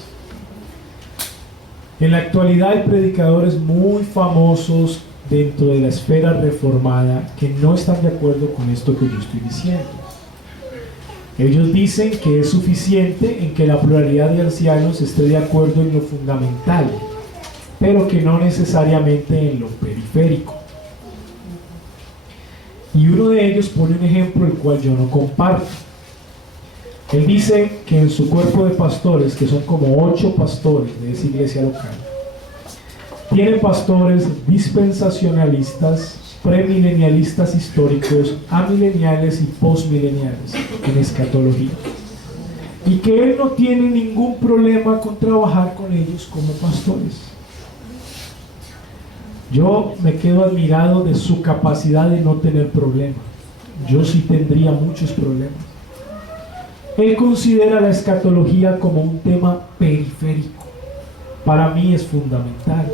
En la actualidad hay predicadores muy famosos dentro de la esfera reformada que no están de acuerdo con esto que yo estoy diciendo. Ellos dicen que es suficiente en que la pluralidad de ancianos esté de acuerdo en lo fundamental, pero que no necesariamente en lo periférico. Y uno de ellos pone un ejemplo el cual yo no comparto. Él dice que en su cuerpo de pastores, que son como 8 pastores de esa iglesia local, tiene pastores dispensacionalistas, premilenialistas históricos, amileniales y postmileniales en escatología, y que él no tiene ningún problema con trabajar con ellos como pastores. Yo me quedo admirado de su capacidad de no tener problema. Yo sí tendría muchos problemas. Él considera la escatología como un tema periférico. Para mí es fundamental.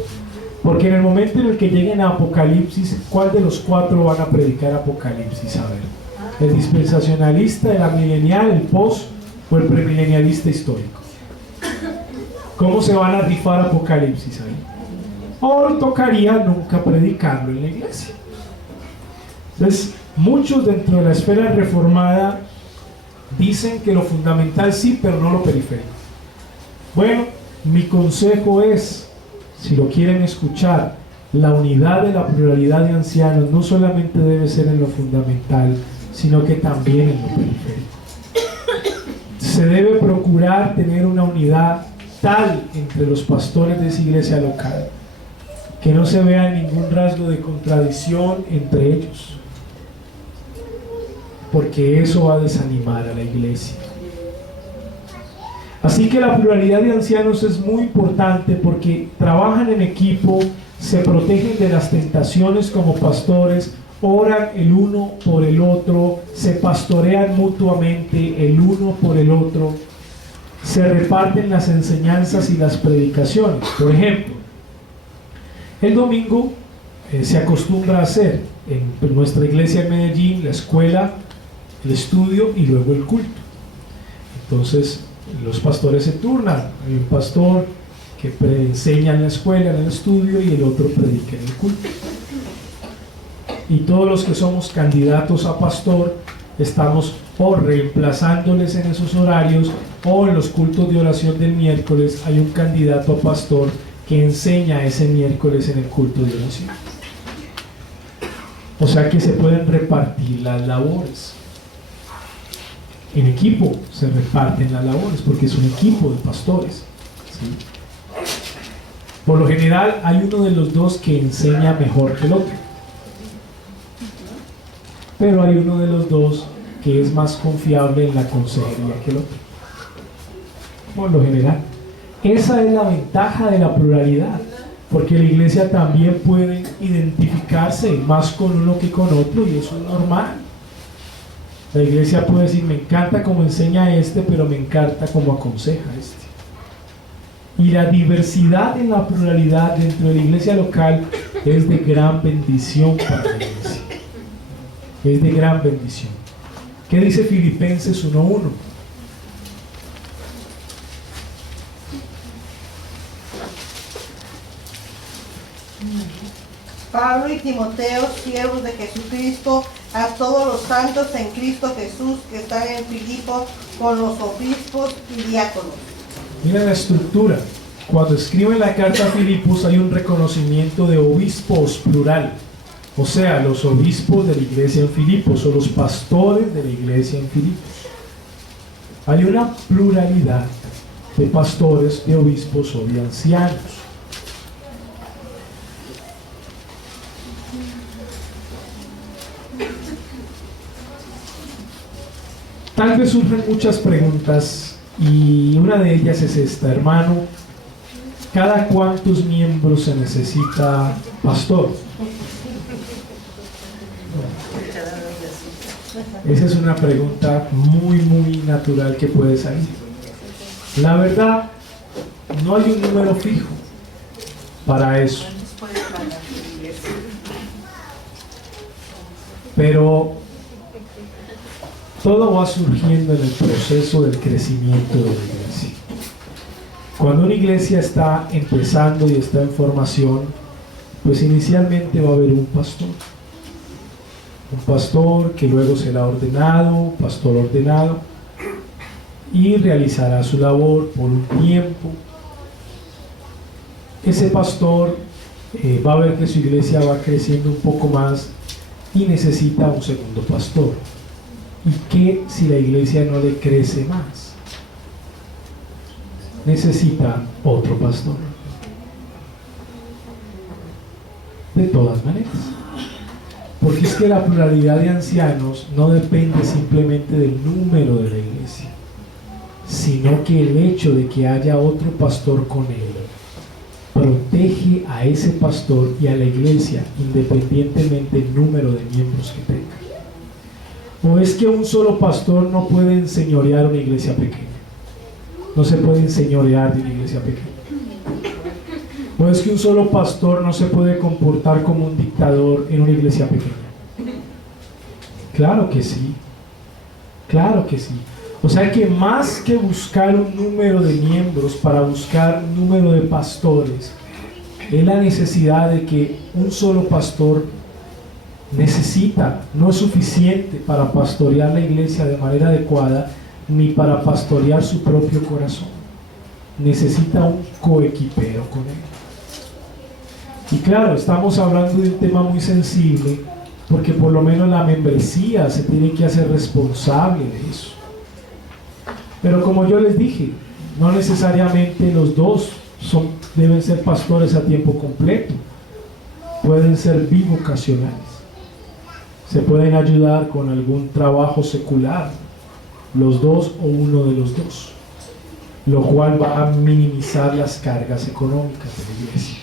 Porque en el momento en el que lleguen a Apocalipsis, ¿cuál de los 4 van a predicar Apocalipsis? A ver, ¿el dispensacionalista, el amilenial, el post o el premilenialista histórico? ¿Cómo se van a rifar Apocalipsis ahí? Hoy tocaría nunca predicarlo en la iglesia. Entonces, muchos dentro de la esfera reformada dicen que lo fundamental sí, pero no lo periférico. Bueno, mi consejo es, si lo quieren escuchar, la unidad de la pluralidad de ancianos no solamente debe ser en lo fundamental, sino que también en lo periférico. Se debe procurar tener una unidad tal entre los pastores de esa iglesia local que no se vea ningún rasgo de contradicción entre ellos, porque eso va a desanimar a la iglesia. Así que la pluralidad de ancianos es muy importante porque trabajan en equipo, se protegen de las tentaciones como pastores, oran el uno por el otro, se pastorean mutuamente el uno por el otro, se reparten las enseñanzas y las predicaciones. Por ejemplo, el domingo se acostumbra a hacer en nuestra iglesia en Medellín la escuela, el estudio y luego el culto. Entonces los pastores se turnan, hay un pastor que enseña en la escuela, en el estudio, y el otro predica en el culto. Y todos los que somos candidatos a pastor estamos o reemplazándoles en esos horarios, o en los cultos de oración del miércoles hay un candidato a pastor que enseña ese miércoles en el culto de oración. O sea que se pueden repartir las labores. En equipo se reparten las labores porque es un equipo de pastores, ¿sí? Por lo general hay uno de los dos que enseña mejor que el otro, pero hay uno de los dos que es más confiable en la consejería que el otro, por lo general. Esa es la ventaja de la pluralidad, porque la iglesia también puede identificarse más con uno que con otro, y eso es normal. La iglesia puede decir: me encanta cómo enseña este, pero me encanta cómo aconseja este. Y la diversidad en la pluralidad dentro de la iglesia local es de gran bendición para la iglesia. Es de gran bendición. ¿Qué dice Filipenses 1:1? Pablo y Timoteo, siervos de Jesucristo, a todos los santos en Cristo Jesús que están en Filipo, con los obispos y diáconos. Mira la estructura. Cuando escriben la carta a Filipos hay un reconocimiento de obispos plural. O sea, los obispos de la iglesia en Filipos o los pastores de la iglesia en Filipos. Hay una pluralidad de pastores, de obispos o de ancianos. Tal vez surgen muchas preguntas y una de ellas es esta: hermano, ¿cada cuántos miembros se necesita pastor? Esa es una pregunta muy natural que puede salir. La verdad, no hay un número fijo para eso. Pero todo va surgiendo en el proceso del crecimiento de la iglesia. Cuando una iglesia está empezando y está en formación, pues inicialmente va a haber un pastor que luego será ordenado, pastor ordenado, y realizará su labor por un tiempo. Ese pastor va a ver que su iglesia va creciendo un poco más y necesita un segundo pastor. ¿Y qué si la iglesia no le crece más? Necesita otro pastor. De todas maneras. Porque es que la pluralidad de ancianos no depende simplemente del número de la iglesia, sino que el hecho de que haya otro pastor con él protege a ese pastor y a la iglesia independientemente del número de miembros que tenga. ¿O es que un solo pastor no puede enseñorear una iglesia pequeña? No se puede enseñorear de una iglesia pequeña. ¿O es que un solo pastor no se puede comportar como un dictador en una iglesia pequeña? Claro que sí. Claro que sí. O sea que más que buscar un número de miembros para buscar un número de pastores, es la necesidad de que un solo pastor no es suficiente para pastorear la iglesia de manera adecuada, ni para pastorear su propio corazón. Necesita un coequipero con él. Y claro, estamos hablando de un tema muy sensible, porque por lo menos la membresía se tiene que hacer responsable de eso. Pero como yo les dije, no necesariamente los dos deben ser pastores a tiempo completo. Pueden ser bivocacionales. Se pueden ayudar con algún trabajo secular, los dos o uno de los dos, lo cual va a minimizar las cargas económicas de la iglesia.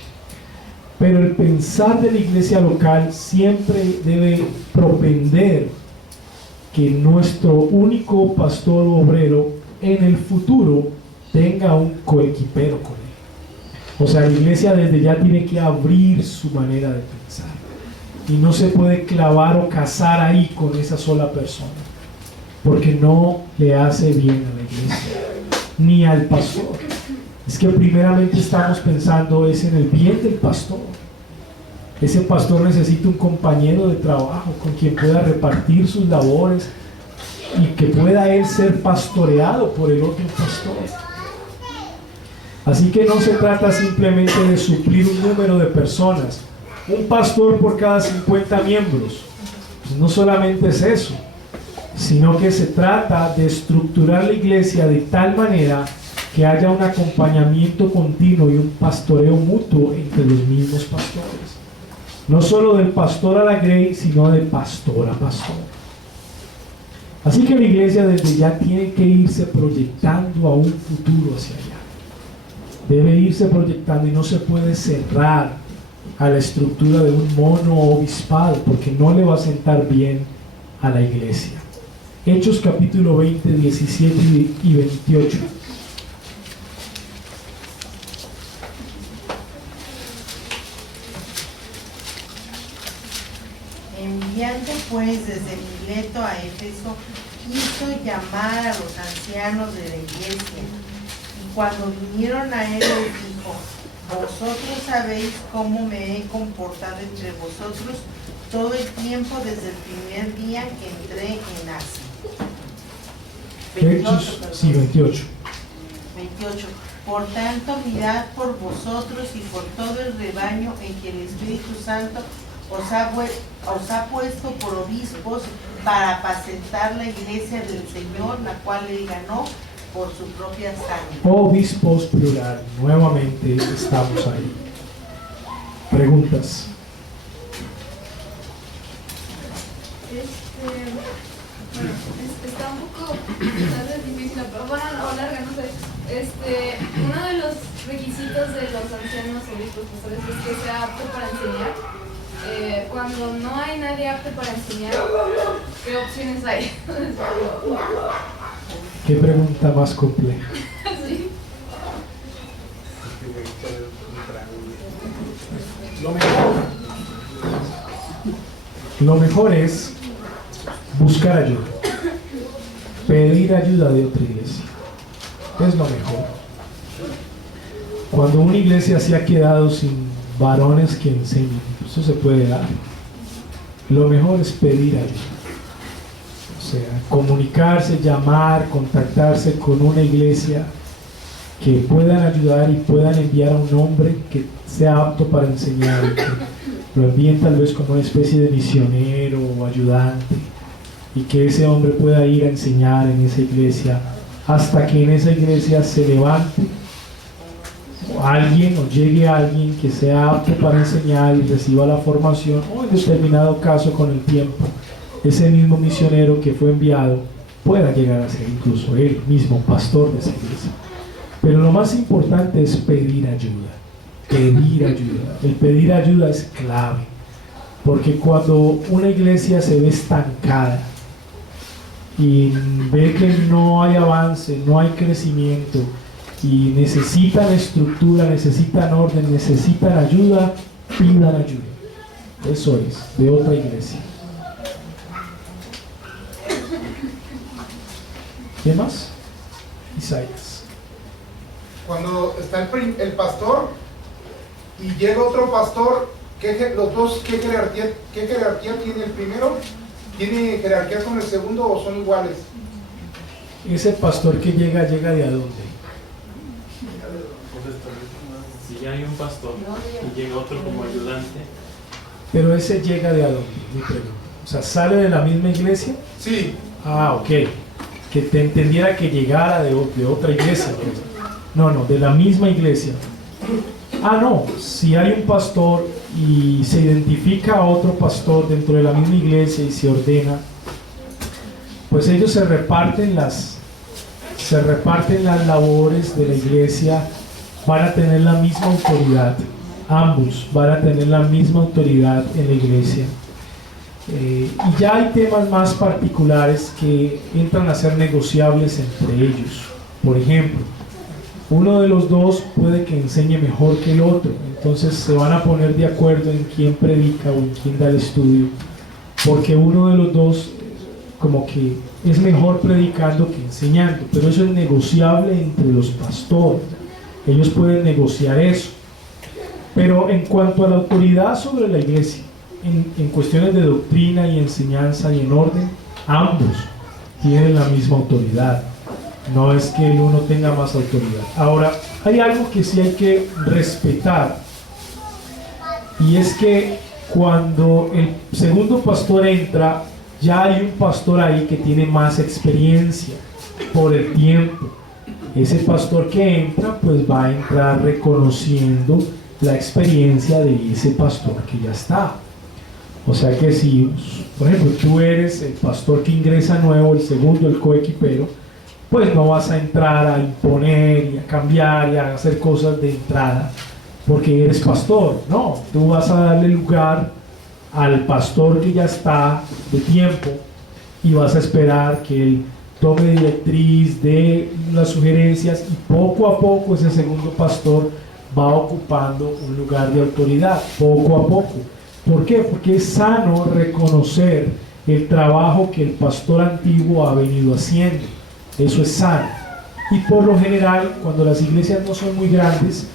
Pero el pensar de la iglesia local siempre debe propender que nuestro único pastor obrero en el futuro tenga un coequipero con él. O sea, la iglesia desde ya tiene que abrir su manera de pensar. Y no se puede clavar o casar ahí con esa sola persona, porque no le hace bien a la iglesia, ni al pastor. Es que primeramente estamos pensando es en el bien del pastor. Ese pastor necesita un compañero de trabajo con quien pueda repartir sus labores y que pueda él ser pastoreado por el otro pastor. Así que no se trata simplemente de suplir un número de personas, un pastor por cada 50 miembros. Pues no solamente es eso, sino que se trata de estructurar la iglesia de tal manera que haya un acompañamiento continuo y un pastoreo mutuo entre los mismos pastores. No solo del pastor a la grey, sino de pastor a pastor. Así que la iglesia desde ya tiene que irse proyectando a un futuro hacia allá. Debe irse proyectando y no se puede cerrar a la estructura de un mono obispado, porque no le va a sentar bien a la iglesia. Hechos capítulo 20, 17 y 28. Enviando pues desde Mileto a Éfeso, quiso llamar a los ancianos de la iglesia, y cuando vinieron a él les dijo: vosotros sabéis cómo me he comportado entre vosotros todo el tiempo desde el primer día que entré en Asia. 28. 28. Por tanto, mirad por vosotros y por todo el rebaño en que el Espíritu Santo os ha puesto por obispos para apacentar la iglesia del Señor, la cual él ganó por su propia sangre. Obispos plural, nuevamente estamos ahí. Preguntas. Está un poco tal vez difícil, pero bueno, o larga, no sé. Uno de los requisitos de los ancianos obispos pastores es que sea apto para enseñar. Cuando no hay nadie apto para enseñar, ¿qué opciones hay? ¿Qué pregunta más compleja? Sí. Lo mejor es buscar ayuda, pedir ayuda de otra iglesia. Es lo mejor. Cuando una iglesia se ha quedado sin varones que enseñen, eso se puede dar. Lo mejor es pedir ayuda. O sea, comunicarse, llamar, contactarse con una iglesia que puedan ayudar y puedan enviar a un hombre que sea apto para enseñar, que lo envíen tal vez como una especie de misionero o ayudante, y que ese hombre pueda ir a enseñar en esa iglesia hasta que en esa iglesia se levante alguien o llegue alguien que sea apto para enseñar y reciba la formación, o en determinado caso con el tiempo ese mismo misionero que fue enviado pueda llegar a ser incluso él mismo pastor de esa iglesia. Pero lo más importante es pedir ayuda. Pedir ayuda. El pedir ayuda es clave, porque cuando una iglesia se ve estancada y ve que no hay avance, no hay crecimiento, y necesitan estructura, necesitan orden, necesitan ayuda, pidan ayuda. Eso es, de otra iglesia. ¿Qué más? Isaías. Cuando está el pastor y llega otro pastor, ¿qué jerarquía tiene el primero? ¿Tiene jerarquía con el segundo o son iguales? Ese pastor que llega de a dónde? Si ya hay un pastor y llega otro como ayudante. Pero ese llega de a dónde, mi pregunta. O sea, ¿sale de la misma iglesia? Sí. Ah, ok. Que te entendiera que llegara de otra iglesia. No, de la misma iglesia. Ah, no. Si hay un pastor y se identifica a otro pastor dentro de la misma iglesia y se ordena, pues ellos se reparten las labores de la iglesia, van a tener la misma autoridad, ambos van a tener la misma autoridad en la iglesia. Y ya hay temas más particulares que entran a ser negociables entre ellos. Por ejemplo, uno de los dos puede que enseñe mejor que el otro, entonces se van a poner de acuerdo en quién predica o en quién da el estudio, porque uno de los dos como que es mejor predicando que enseñando, pero eso es negociable entre los pastores. Ellos pueden negociar eso. Pero en cuanto a la autoridad sobre la iglesia, en cuestiones de doctrina y enseñanza y en orden, ambos tienen la misma autoridad. No es que el uno tenga más autoridad. Ahora, hay algo que sí hay que respetar, y es que cuando el segundo pastor entra, ya hay un pastor ahí que tiene más experiencia por el tiempo. Ese pastor que entra, pues va a entrar reconociendo la experiencia de ese pastor que ya está. O sea que si, por ejemplo, tú eres el pastor que ingresa nuevo, el segundo, el coequipero, pues no vas a entrar a imponer y a cambiar y a hacer cosas de entrada porque eres pastor. No, tú vas a darle lugar al pastor que ya está de tiempo y vas a esperar que él tome directriz de las sugerencias y poco a poco ese segundo pastor va ocupando un lugar de autoridad, poco a poco. ¿Por qué? Porque es sano reconocer el trabajo que el pastor antiguo ha venido haciendo. Eso es sano. Y por lo general, cuando las iglesias no son muy grandes,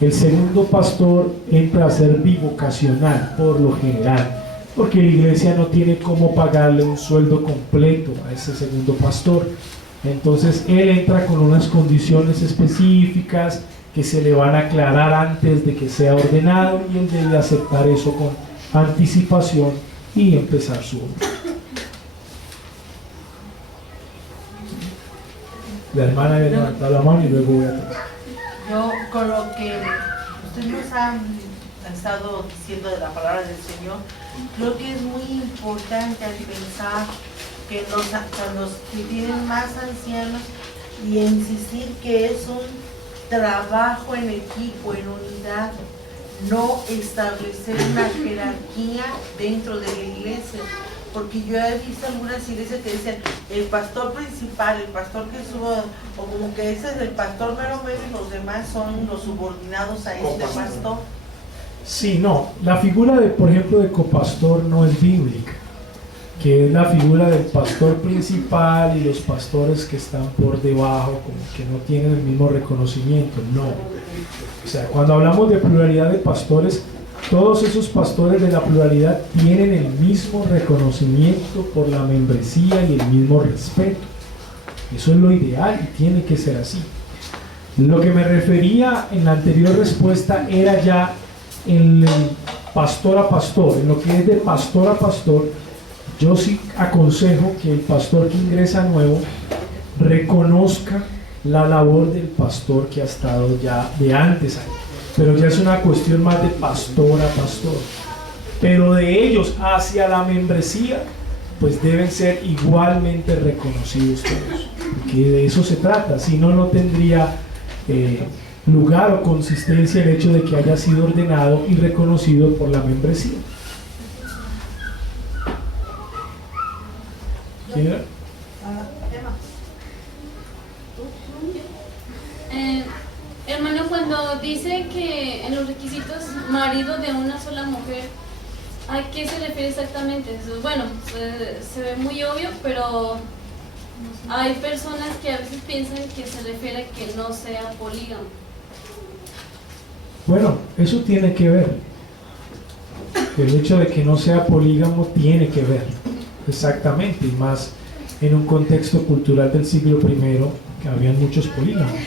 el segundo pastor entra a ser bivocacional, por lo general, porque la iglesia no tiene cómo pagarle un sueldo completo a ese segundo pastor. Entonces él entra con unas condiciones específicas que se le van a aclarar antes de que sea ordenado, y él debe aceptar eso con anticipación y empezar su obra. La hermana había levantado la mano y luego voy atrás. Yo, con lo que ustedes nos han estado diciendo de la palabra del Señor, creo que es muy importante al pensar que los que tienen más ancianos, y insistir que es un trabajo en equipo, en unidad, no establecer una jerarquía dentro de la iglesia, porque yo he visto algunas iglesias que dicen el pastor principal, el pastor que subo, o como que ese es el pastor mero mero y los demás son los subordinados a este pastor. Sí, no, la figura de, por ejemplo, de copastor no es bíblica, que es la figura del pastor principal y los pastores que están por debajo, como que no tienen el mismo reconocimiento. No, o sea, cuando hablamos de pluralidad de pastores, todos esos pastores de la pluralidad tienen el mismo reconocimiento por la membresía y el mismo respeto. Eso es lo ideal y tiene que ser así. Lo que me refería en la anterior respuesta era ya en el pastor a pastor, en lo que es de pastor a pastor. Yo sí aconsejo que el pastor que ingresa nuevo reconozca la labor del pastor que ha estado ya de antes ahí, pero ya es una cuestión más de pastor a pastor. Pero de ellos hacia la membresía, pues deben ser igualmente reconocidos todos, porque de eso se trata. Si no, no tendría lugar o consistencia el hecho de que haya sido ordenado y reconocido por la membresía. ¿Quién era? Hermano, cuando dice que en los requisitos marido de una sola mujer, ¿a qué se refiere exactamente? Bueno, se ve muy obvio, pero hay personas que a veces piensan que se refiere a que no sea polígamo. Bueno, eso tiene que ver. El hecho de que no sea polígamo tiene que ver, exactamente, y más en un contexto cultural del siglo I, que habían muchos polígamos.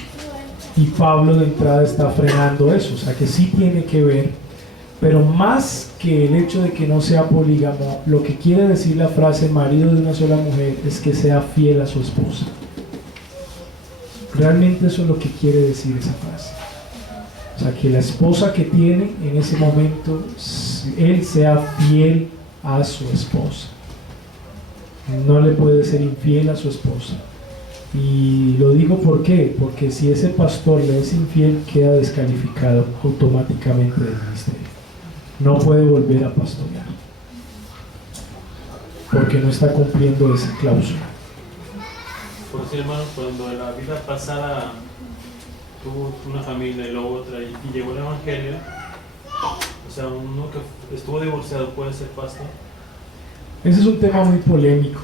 Y Pablo de entrada está frenando eso, o sea que sí tiene que ver, pero más que el hecho de que no sea polígamo, lo que quiere decir la frase marido de una sola mujer es que sea fiel a su esposa. Realmente eso es lo que quiere decir esa frase. O sea, que la esposa que tiene en ese momento, él sea fiel a su esposa. No le puede ser infiel a su esposa. Y lo digo ¿por qué? Porque si ese pastor le es infiel, queda descalificado automáticamente del ministerio. No puede volver a pastorear, porque no está cumpliendo esa cláusula. Por decir, hermano, cuando en la vida pasada tuvo una familia y luego otra y llegó el evangelio, o sea, uno que estuvo divorciado puede ser pastor. Ese es un tema muy polémico,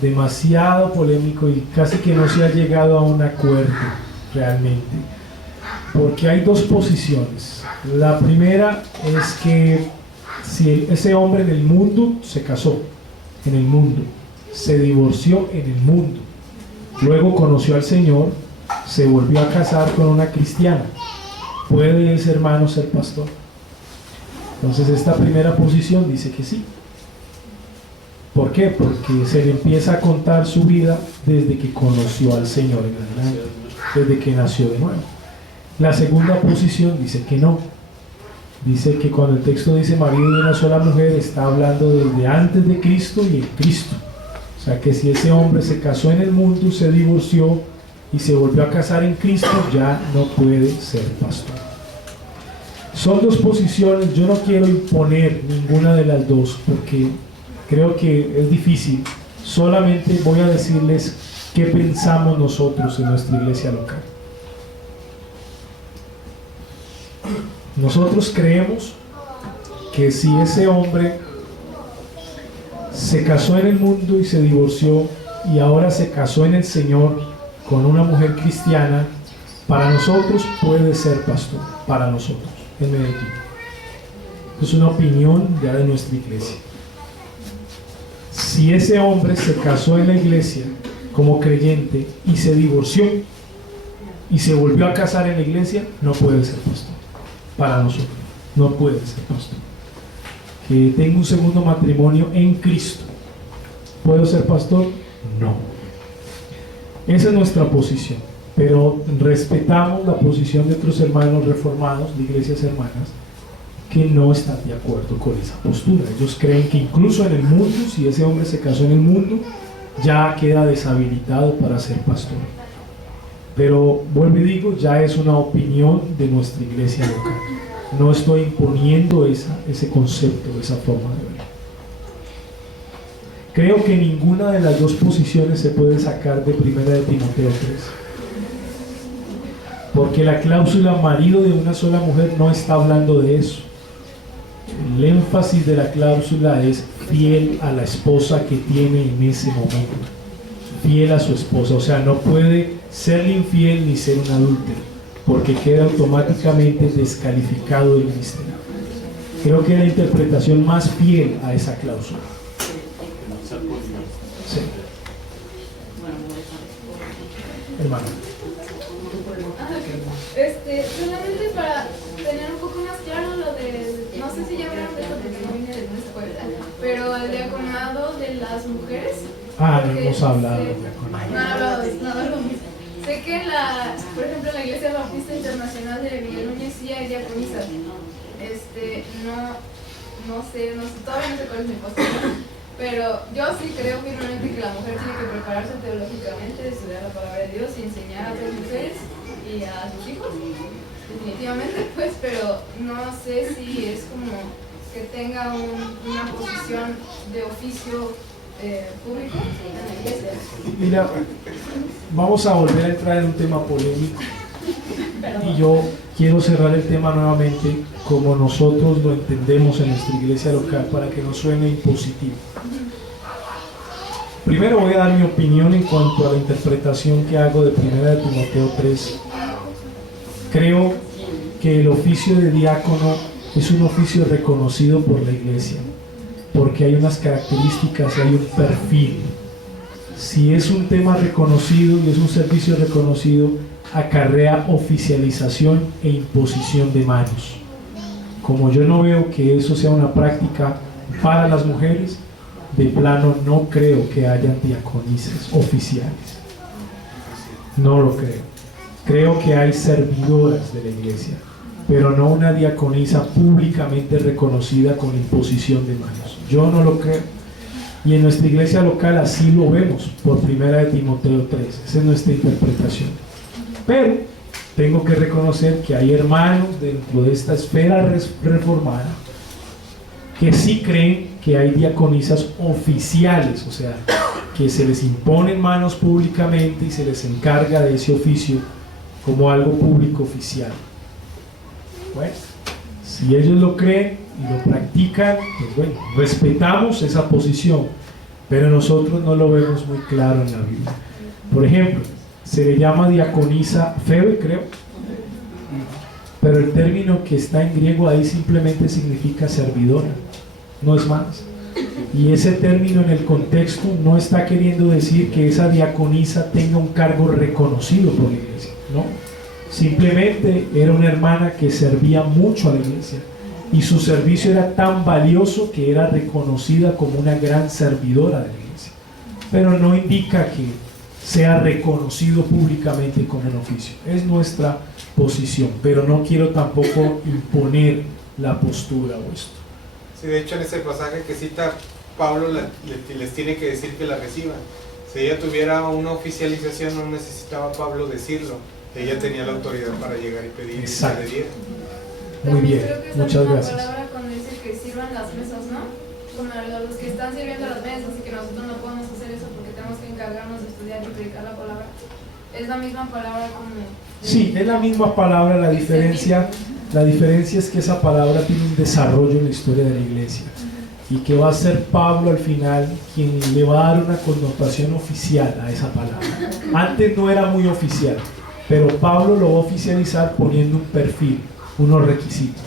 demasiado polémico, y casi que no se ha llegado a un acuerdo realmente, porque hay dos posiciones. La primera es que si ese hombre en el mundo se casó, en el mundo, se divorció en el mundo, luego conoció al Señor, se volvió a casar con una cristiana, ¿puede ese hermano ser pastor? Entonces esta primera posición dice que sí. ¿Por qué? Porque se le empieza a contar su vida desde que conoció al Señor en adelante, desde que nació de nuevo. La segunda posición dice que no. Dice que cuando el texto dice marido de una sola mujer, está hablando desde antes de Cristo y en Cristo. O sea que si ese hombre se casó en el mundo, se divorció y se volvió a casar en Cristo, ya no puede ser pastor. Son dos posiciones. Yo no quiero imponer ninguna de las dos porque creo que es difícil. Solamente voy a decirles qué pensamos nosotros en nuestra iglesia local. Nosotros creemos que si ese hombre se casó en el mundo y se divorció y ahora se casó en el Señor con una mujer cristiana, para nosotros puede ser pastor, para nosotros en Medellín. Es una opinión ya de nuestra iglesia. Si ese hombre se casó en la iglesia como creyente y se divorció y se volvió a casar en la iglesia, no puede ser pastor. Para nosotros, no puede ser pastor. Que tenga un segundo matrimonio en Cristo, ¿puedo ser pastor? No. Esa es nuestra posición, pero respetamos la posición de otros hermanos reformados, de iglesias hermanas, que no están de acuerdo con esa postura. Ellos creen que incluso en el mundo, si ese hombre se casó en el mundo, ya queda deshabilitado para ser pastor. Pero vuelvo y digo, ya es una opinión de nuestra iglesia local. No estoy imponiendo ese concepto, esa forma de ver. Creo que ninguna de las dos posiciones se puede sacar de 1 de Timoteo 3. Porque la cláusula marido de una sola mujer no está hablando de eso. El énfasis de la cláusula es fiel a la esposa que tiene en ese momento. Fiel a su esposa, o sea, no puede serle infiel ni ser un adúltero, porque queda automáticamente descalificado del ministerio. Creo que es la interpretación más fiel a esa cláusula. Sí. Hermano. Solamente para tener un poco más claro lo de, no sé si ya hablaron de esto porque no vine de una escuela, pero el diaconado de las mujeres. No hemos hablado de diaconado. No han hablado de esto, no. Sé que por ejemplo, en la Iglesia Bautista Internacional de Miguel Núñez sí hay diaconisas. No sé, todavía no sé cuál es mi postura, pero yo sí creo firmemente que la mujer tiene que prepararse teológicamente, estudiar la palabra de Dios y enseñar a otras mujeres y a sus hijos, definitivamente, pues, pero no sé si es como que tenga una posición de oficio público en la iglesia. Mira, vamos a volver a entrar en un tema polémico y yo quiero cerrar el tema nuevamente como nosotros lo entendemos en nuestra iglesia local para que no suene impositivo. Primero voy a dar mi opinión en cuanto a la interpretación que hago de 1 de Timoteo 3. Creo que el oficio de diácono es un oficio reconocido por la iglesia, porque hay unas características, hay un perfil. Si es un tema reconocido y es un servicio reconocido, acarrea oficialización e imposición de manos. Como yo no veo que eso sea una práctica para las mujeres, de plano no creo que hayan diaconisas oficiales. No lo creo. Creo que hay servidoras de la iglesia, pero no una diaconisa públicamente reconocida con imposición de manos. Yo no lo creo. Y en nuestra iglesia local así lo vemos por 1 de Timoteo 3. Esa es nuestra interpretación. Pero tengo que reconocer que hay hermanos dentro de esta esfera reformada que sí creen que hay diaconisas oficiales, o sea, que se les imponen manos públicamente y se les encarga de ese oficio como algo público oficial. Bueno, si ellos lo creen y lo practican, pues bueno, respetamos esa posición, pero nosotros no lo vemos muy claro en la Biblia. Por ejemplo, se le llama diaconisa Febe, creo, pero el término que está en griego ahí simplemente significa servidora, no es más. Y ese término en el contexto no está queriendo decir que esa diaconisa tenga un cargo reconocido por la iglesia, no. Simplemente era una hermana que servía mucho a la iglesia y su servicio era tan valioso que era reconocida como una gran servidora de la iglesia, pero no indica que sea reconocido públicamente como un oficio. Es nuestra posición, pero no quiero tampoco imponer la postura o esto. Sí, de hecho en ese pasaje que cita Pablo les tiene que decir que la reciban. Si ella tuviera una oficialización no necesitaba Pablo decirlo, ella tenía la autoridad para llegar y pedir y se le diera. Muy bien, Creo que es muchas la misma gracias. palabra cuando dice que sirvan las mesas, ¿no? Como los que están sirviendo las mesas y que nosotros no podemos hacer eso porque tenemos que encargarnos de estudiar y predicar la palabra. Es la misma palabra como... Sí, es la misma palabra, la diferencia es que esa palabra tiene un desarrollo en la historia de la iglesia y que va a ser Pablo al final quien le va a dar una connotación oficial a esa palabra. Antes no era muy oficial, pero Pablo lo va a oficializar poniendo un perfil, unos requisitos.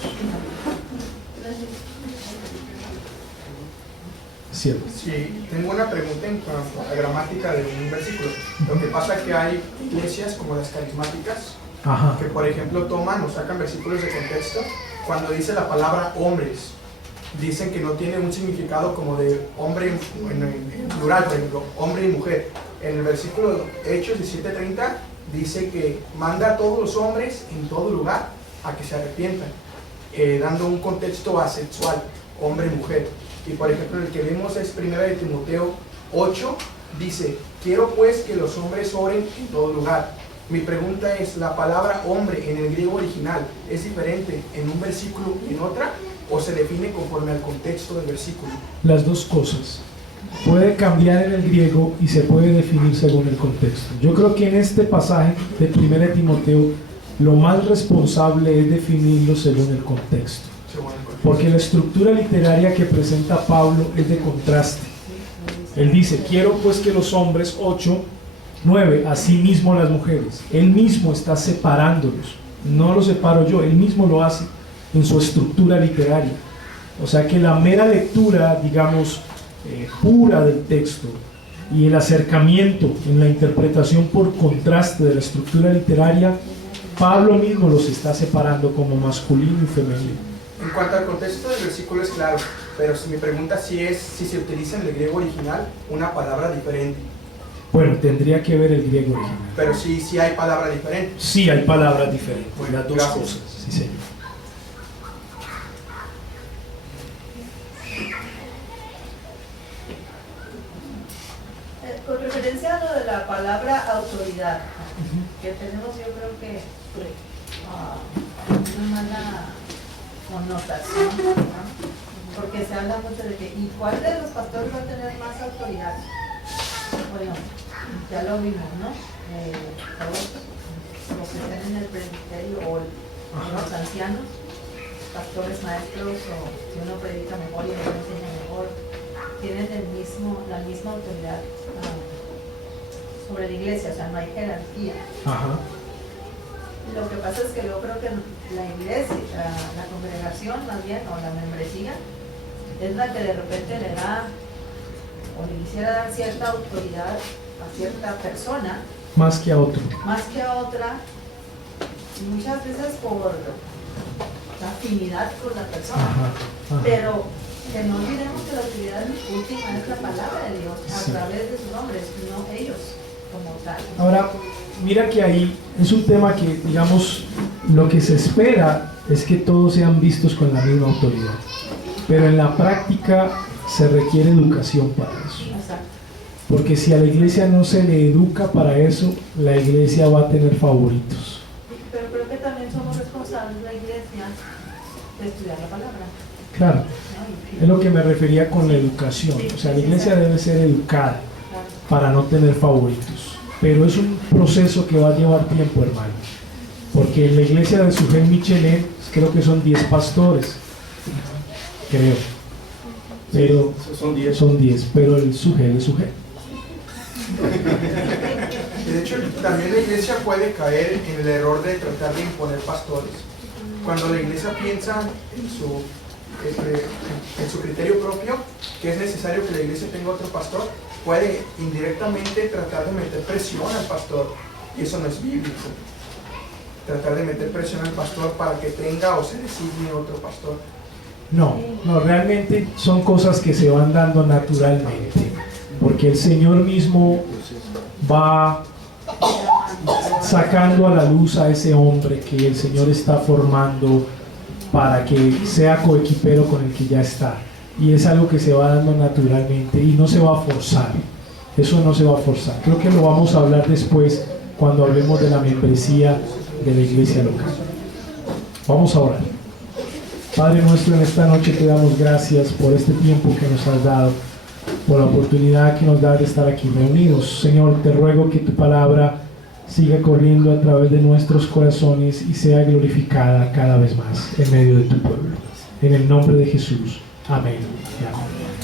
¿Cierto? Sí, tengo una pregunta en cuanto a la gramática de un versículo. Lo que pasa es que hay iglesias como las carismáticas, Ajá. que por ejemplo toman o sacan versículos de contexto. Cuando dice la palabra hombres, dicen que no tiene un significado como de hombre en plural, por ejemplo, hombre y mujer. En el versículo Hechos 17:30 dice que manda a todos los hombres en todo lugar a que se arrepientan, dando un contexto asexual, hombre y mujer. Y por ejemplo el que vemos es 1 de Timoteo 8, dice, quiero pues que los hombres oren en todo lugar. Mi pregunta es, ¿la palabra hombre en el griego original es diferente en un versículo y en otra? ¿O se define conforme al contexto del versículo? Las dos cosas. Puede cambiar en el griego y se puede definir según el contexto. Yo creo que en este pasaje de 1 de Timoteo lo más responsable es definirlo según el contexto. Porque la estructura literaria que presenta Pablo es de contraste. Él dice, quiero pues que los hombres, 8, 9, así mismo las mujeres. Él mismo está separándolos. No lo separo yo, él mismo lo hace en su estructura literaria. O sea que la mera lectura, digamos, pura del texto y el acercamiento en la interpretación por contraste de la estructura literaria, Pablo mismo los está separando como masculino y femenino. En cuanto al contexto del versículo es claro, pero mi pregunta sí es si se utiliza en el griego original una palabra diferente. Bueno, tendría que ver el griego original. Pero sí hay palabras diferentes. Sí hay palabras diferentes, Bueno, las dos gracias. cosas, sí señor. Con referencia a lo de la palabra autoridad, que tenemos yo creo que una mala connotación, ¿no? Porque se habla mucho de que, ¿y cuál de los pastores va a tener más autoridad? Bueno, ya lo vimos, ¿no? Todos los que están en el presbiterio o los ancianos, pastores, maestros, o si uno predica mejor y uno enseña mejor, tienen la misma autoridad sobre la iglesia, o sea, no hay jerarquía. Ajá. Lo que pasa es que yo creo que la iglesia, la congregación más bien, o la membresía, es la que de repente le da o le quisiera dar cierta autoridad a cierta persona Más que a otro. más que a otra, y muchas veces por la afinidad con la persona. Ajá. Pero que no olvidemos que la autoridad última es la palabra de Dios a Sí. través de sus hombres, no ellos como tal. Ahora, mira que ahí es un tema que, digamos, lo que se espera es que todos sean vistos con la misma autoridad. Pero en la práctica se requiere educación para eso. Exacto. Porque si a la iglesia no se le educa para eso, la iglesia va a tener favoritos. Pero creo que también somos responsables, la iglesia, de estudiar la palabra. Claro, ¿no? es lo que me refería con la educación. O sea, la iglesia debe ser educada para no tener favoritos. Pero es un proceso que va a llevar tiempo, hermano. Porque en la iglesia de Sujel Michelet, creo que son 10 pastores. Creo. Pero son 10, pero el Sujel es Sujel. De hecho, también la iglesia puede caer en el error de tratar de imponer pastores. Cuando la iglesia piensa en su criterio propio, que es necesario que la iglesia tenga otro pastor, puede indirectamente tratar de meter presión al pastor, y eso no es bíblico. Tratar de meter presión al pastor para que tenga o se designe otro pastor. No, realmente son cosas que se van dando naturalmente, porque el Señor mismo va sacando a la luz a ese hombre que el Señor está formando para que sea coequipero con el que ya está, y es algo que se va dando naturalmente y no se va a forzar. Eso no se va a forzar. Creo que lo vamos a hablar después cuando hablemos de la membresía de la iglesia local. Vamos a orar. Padre nuestro, en esta noche te damos gracias por este tiempo que nos has dado, por la oportunidad que nos das de estar aquí reunidos. Señor, te ruego que tu palabra siga corriendo a través de nuestros corazones y sea glorificada cada vez más en medio de tu pueblo. En el nombre de Jesús. Amén y amén.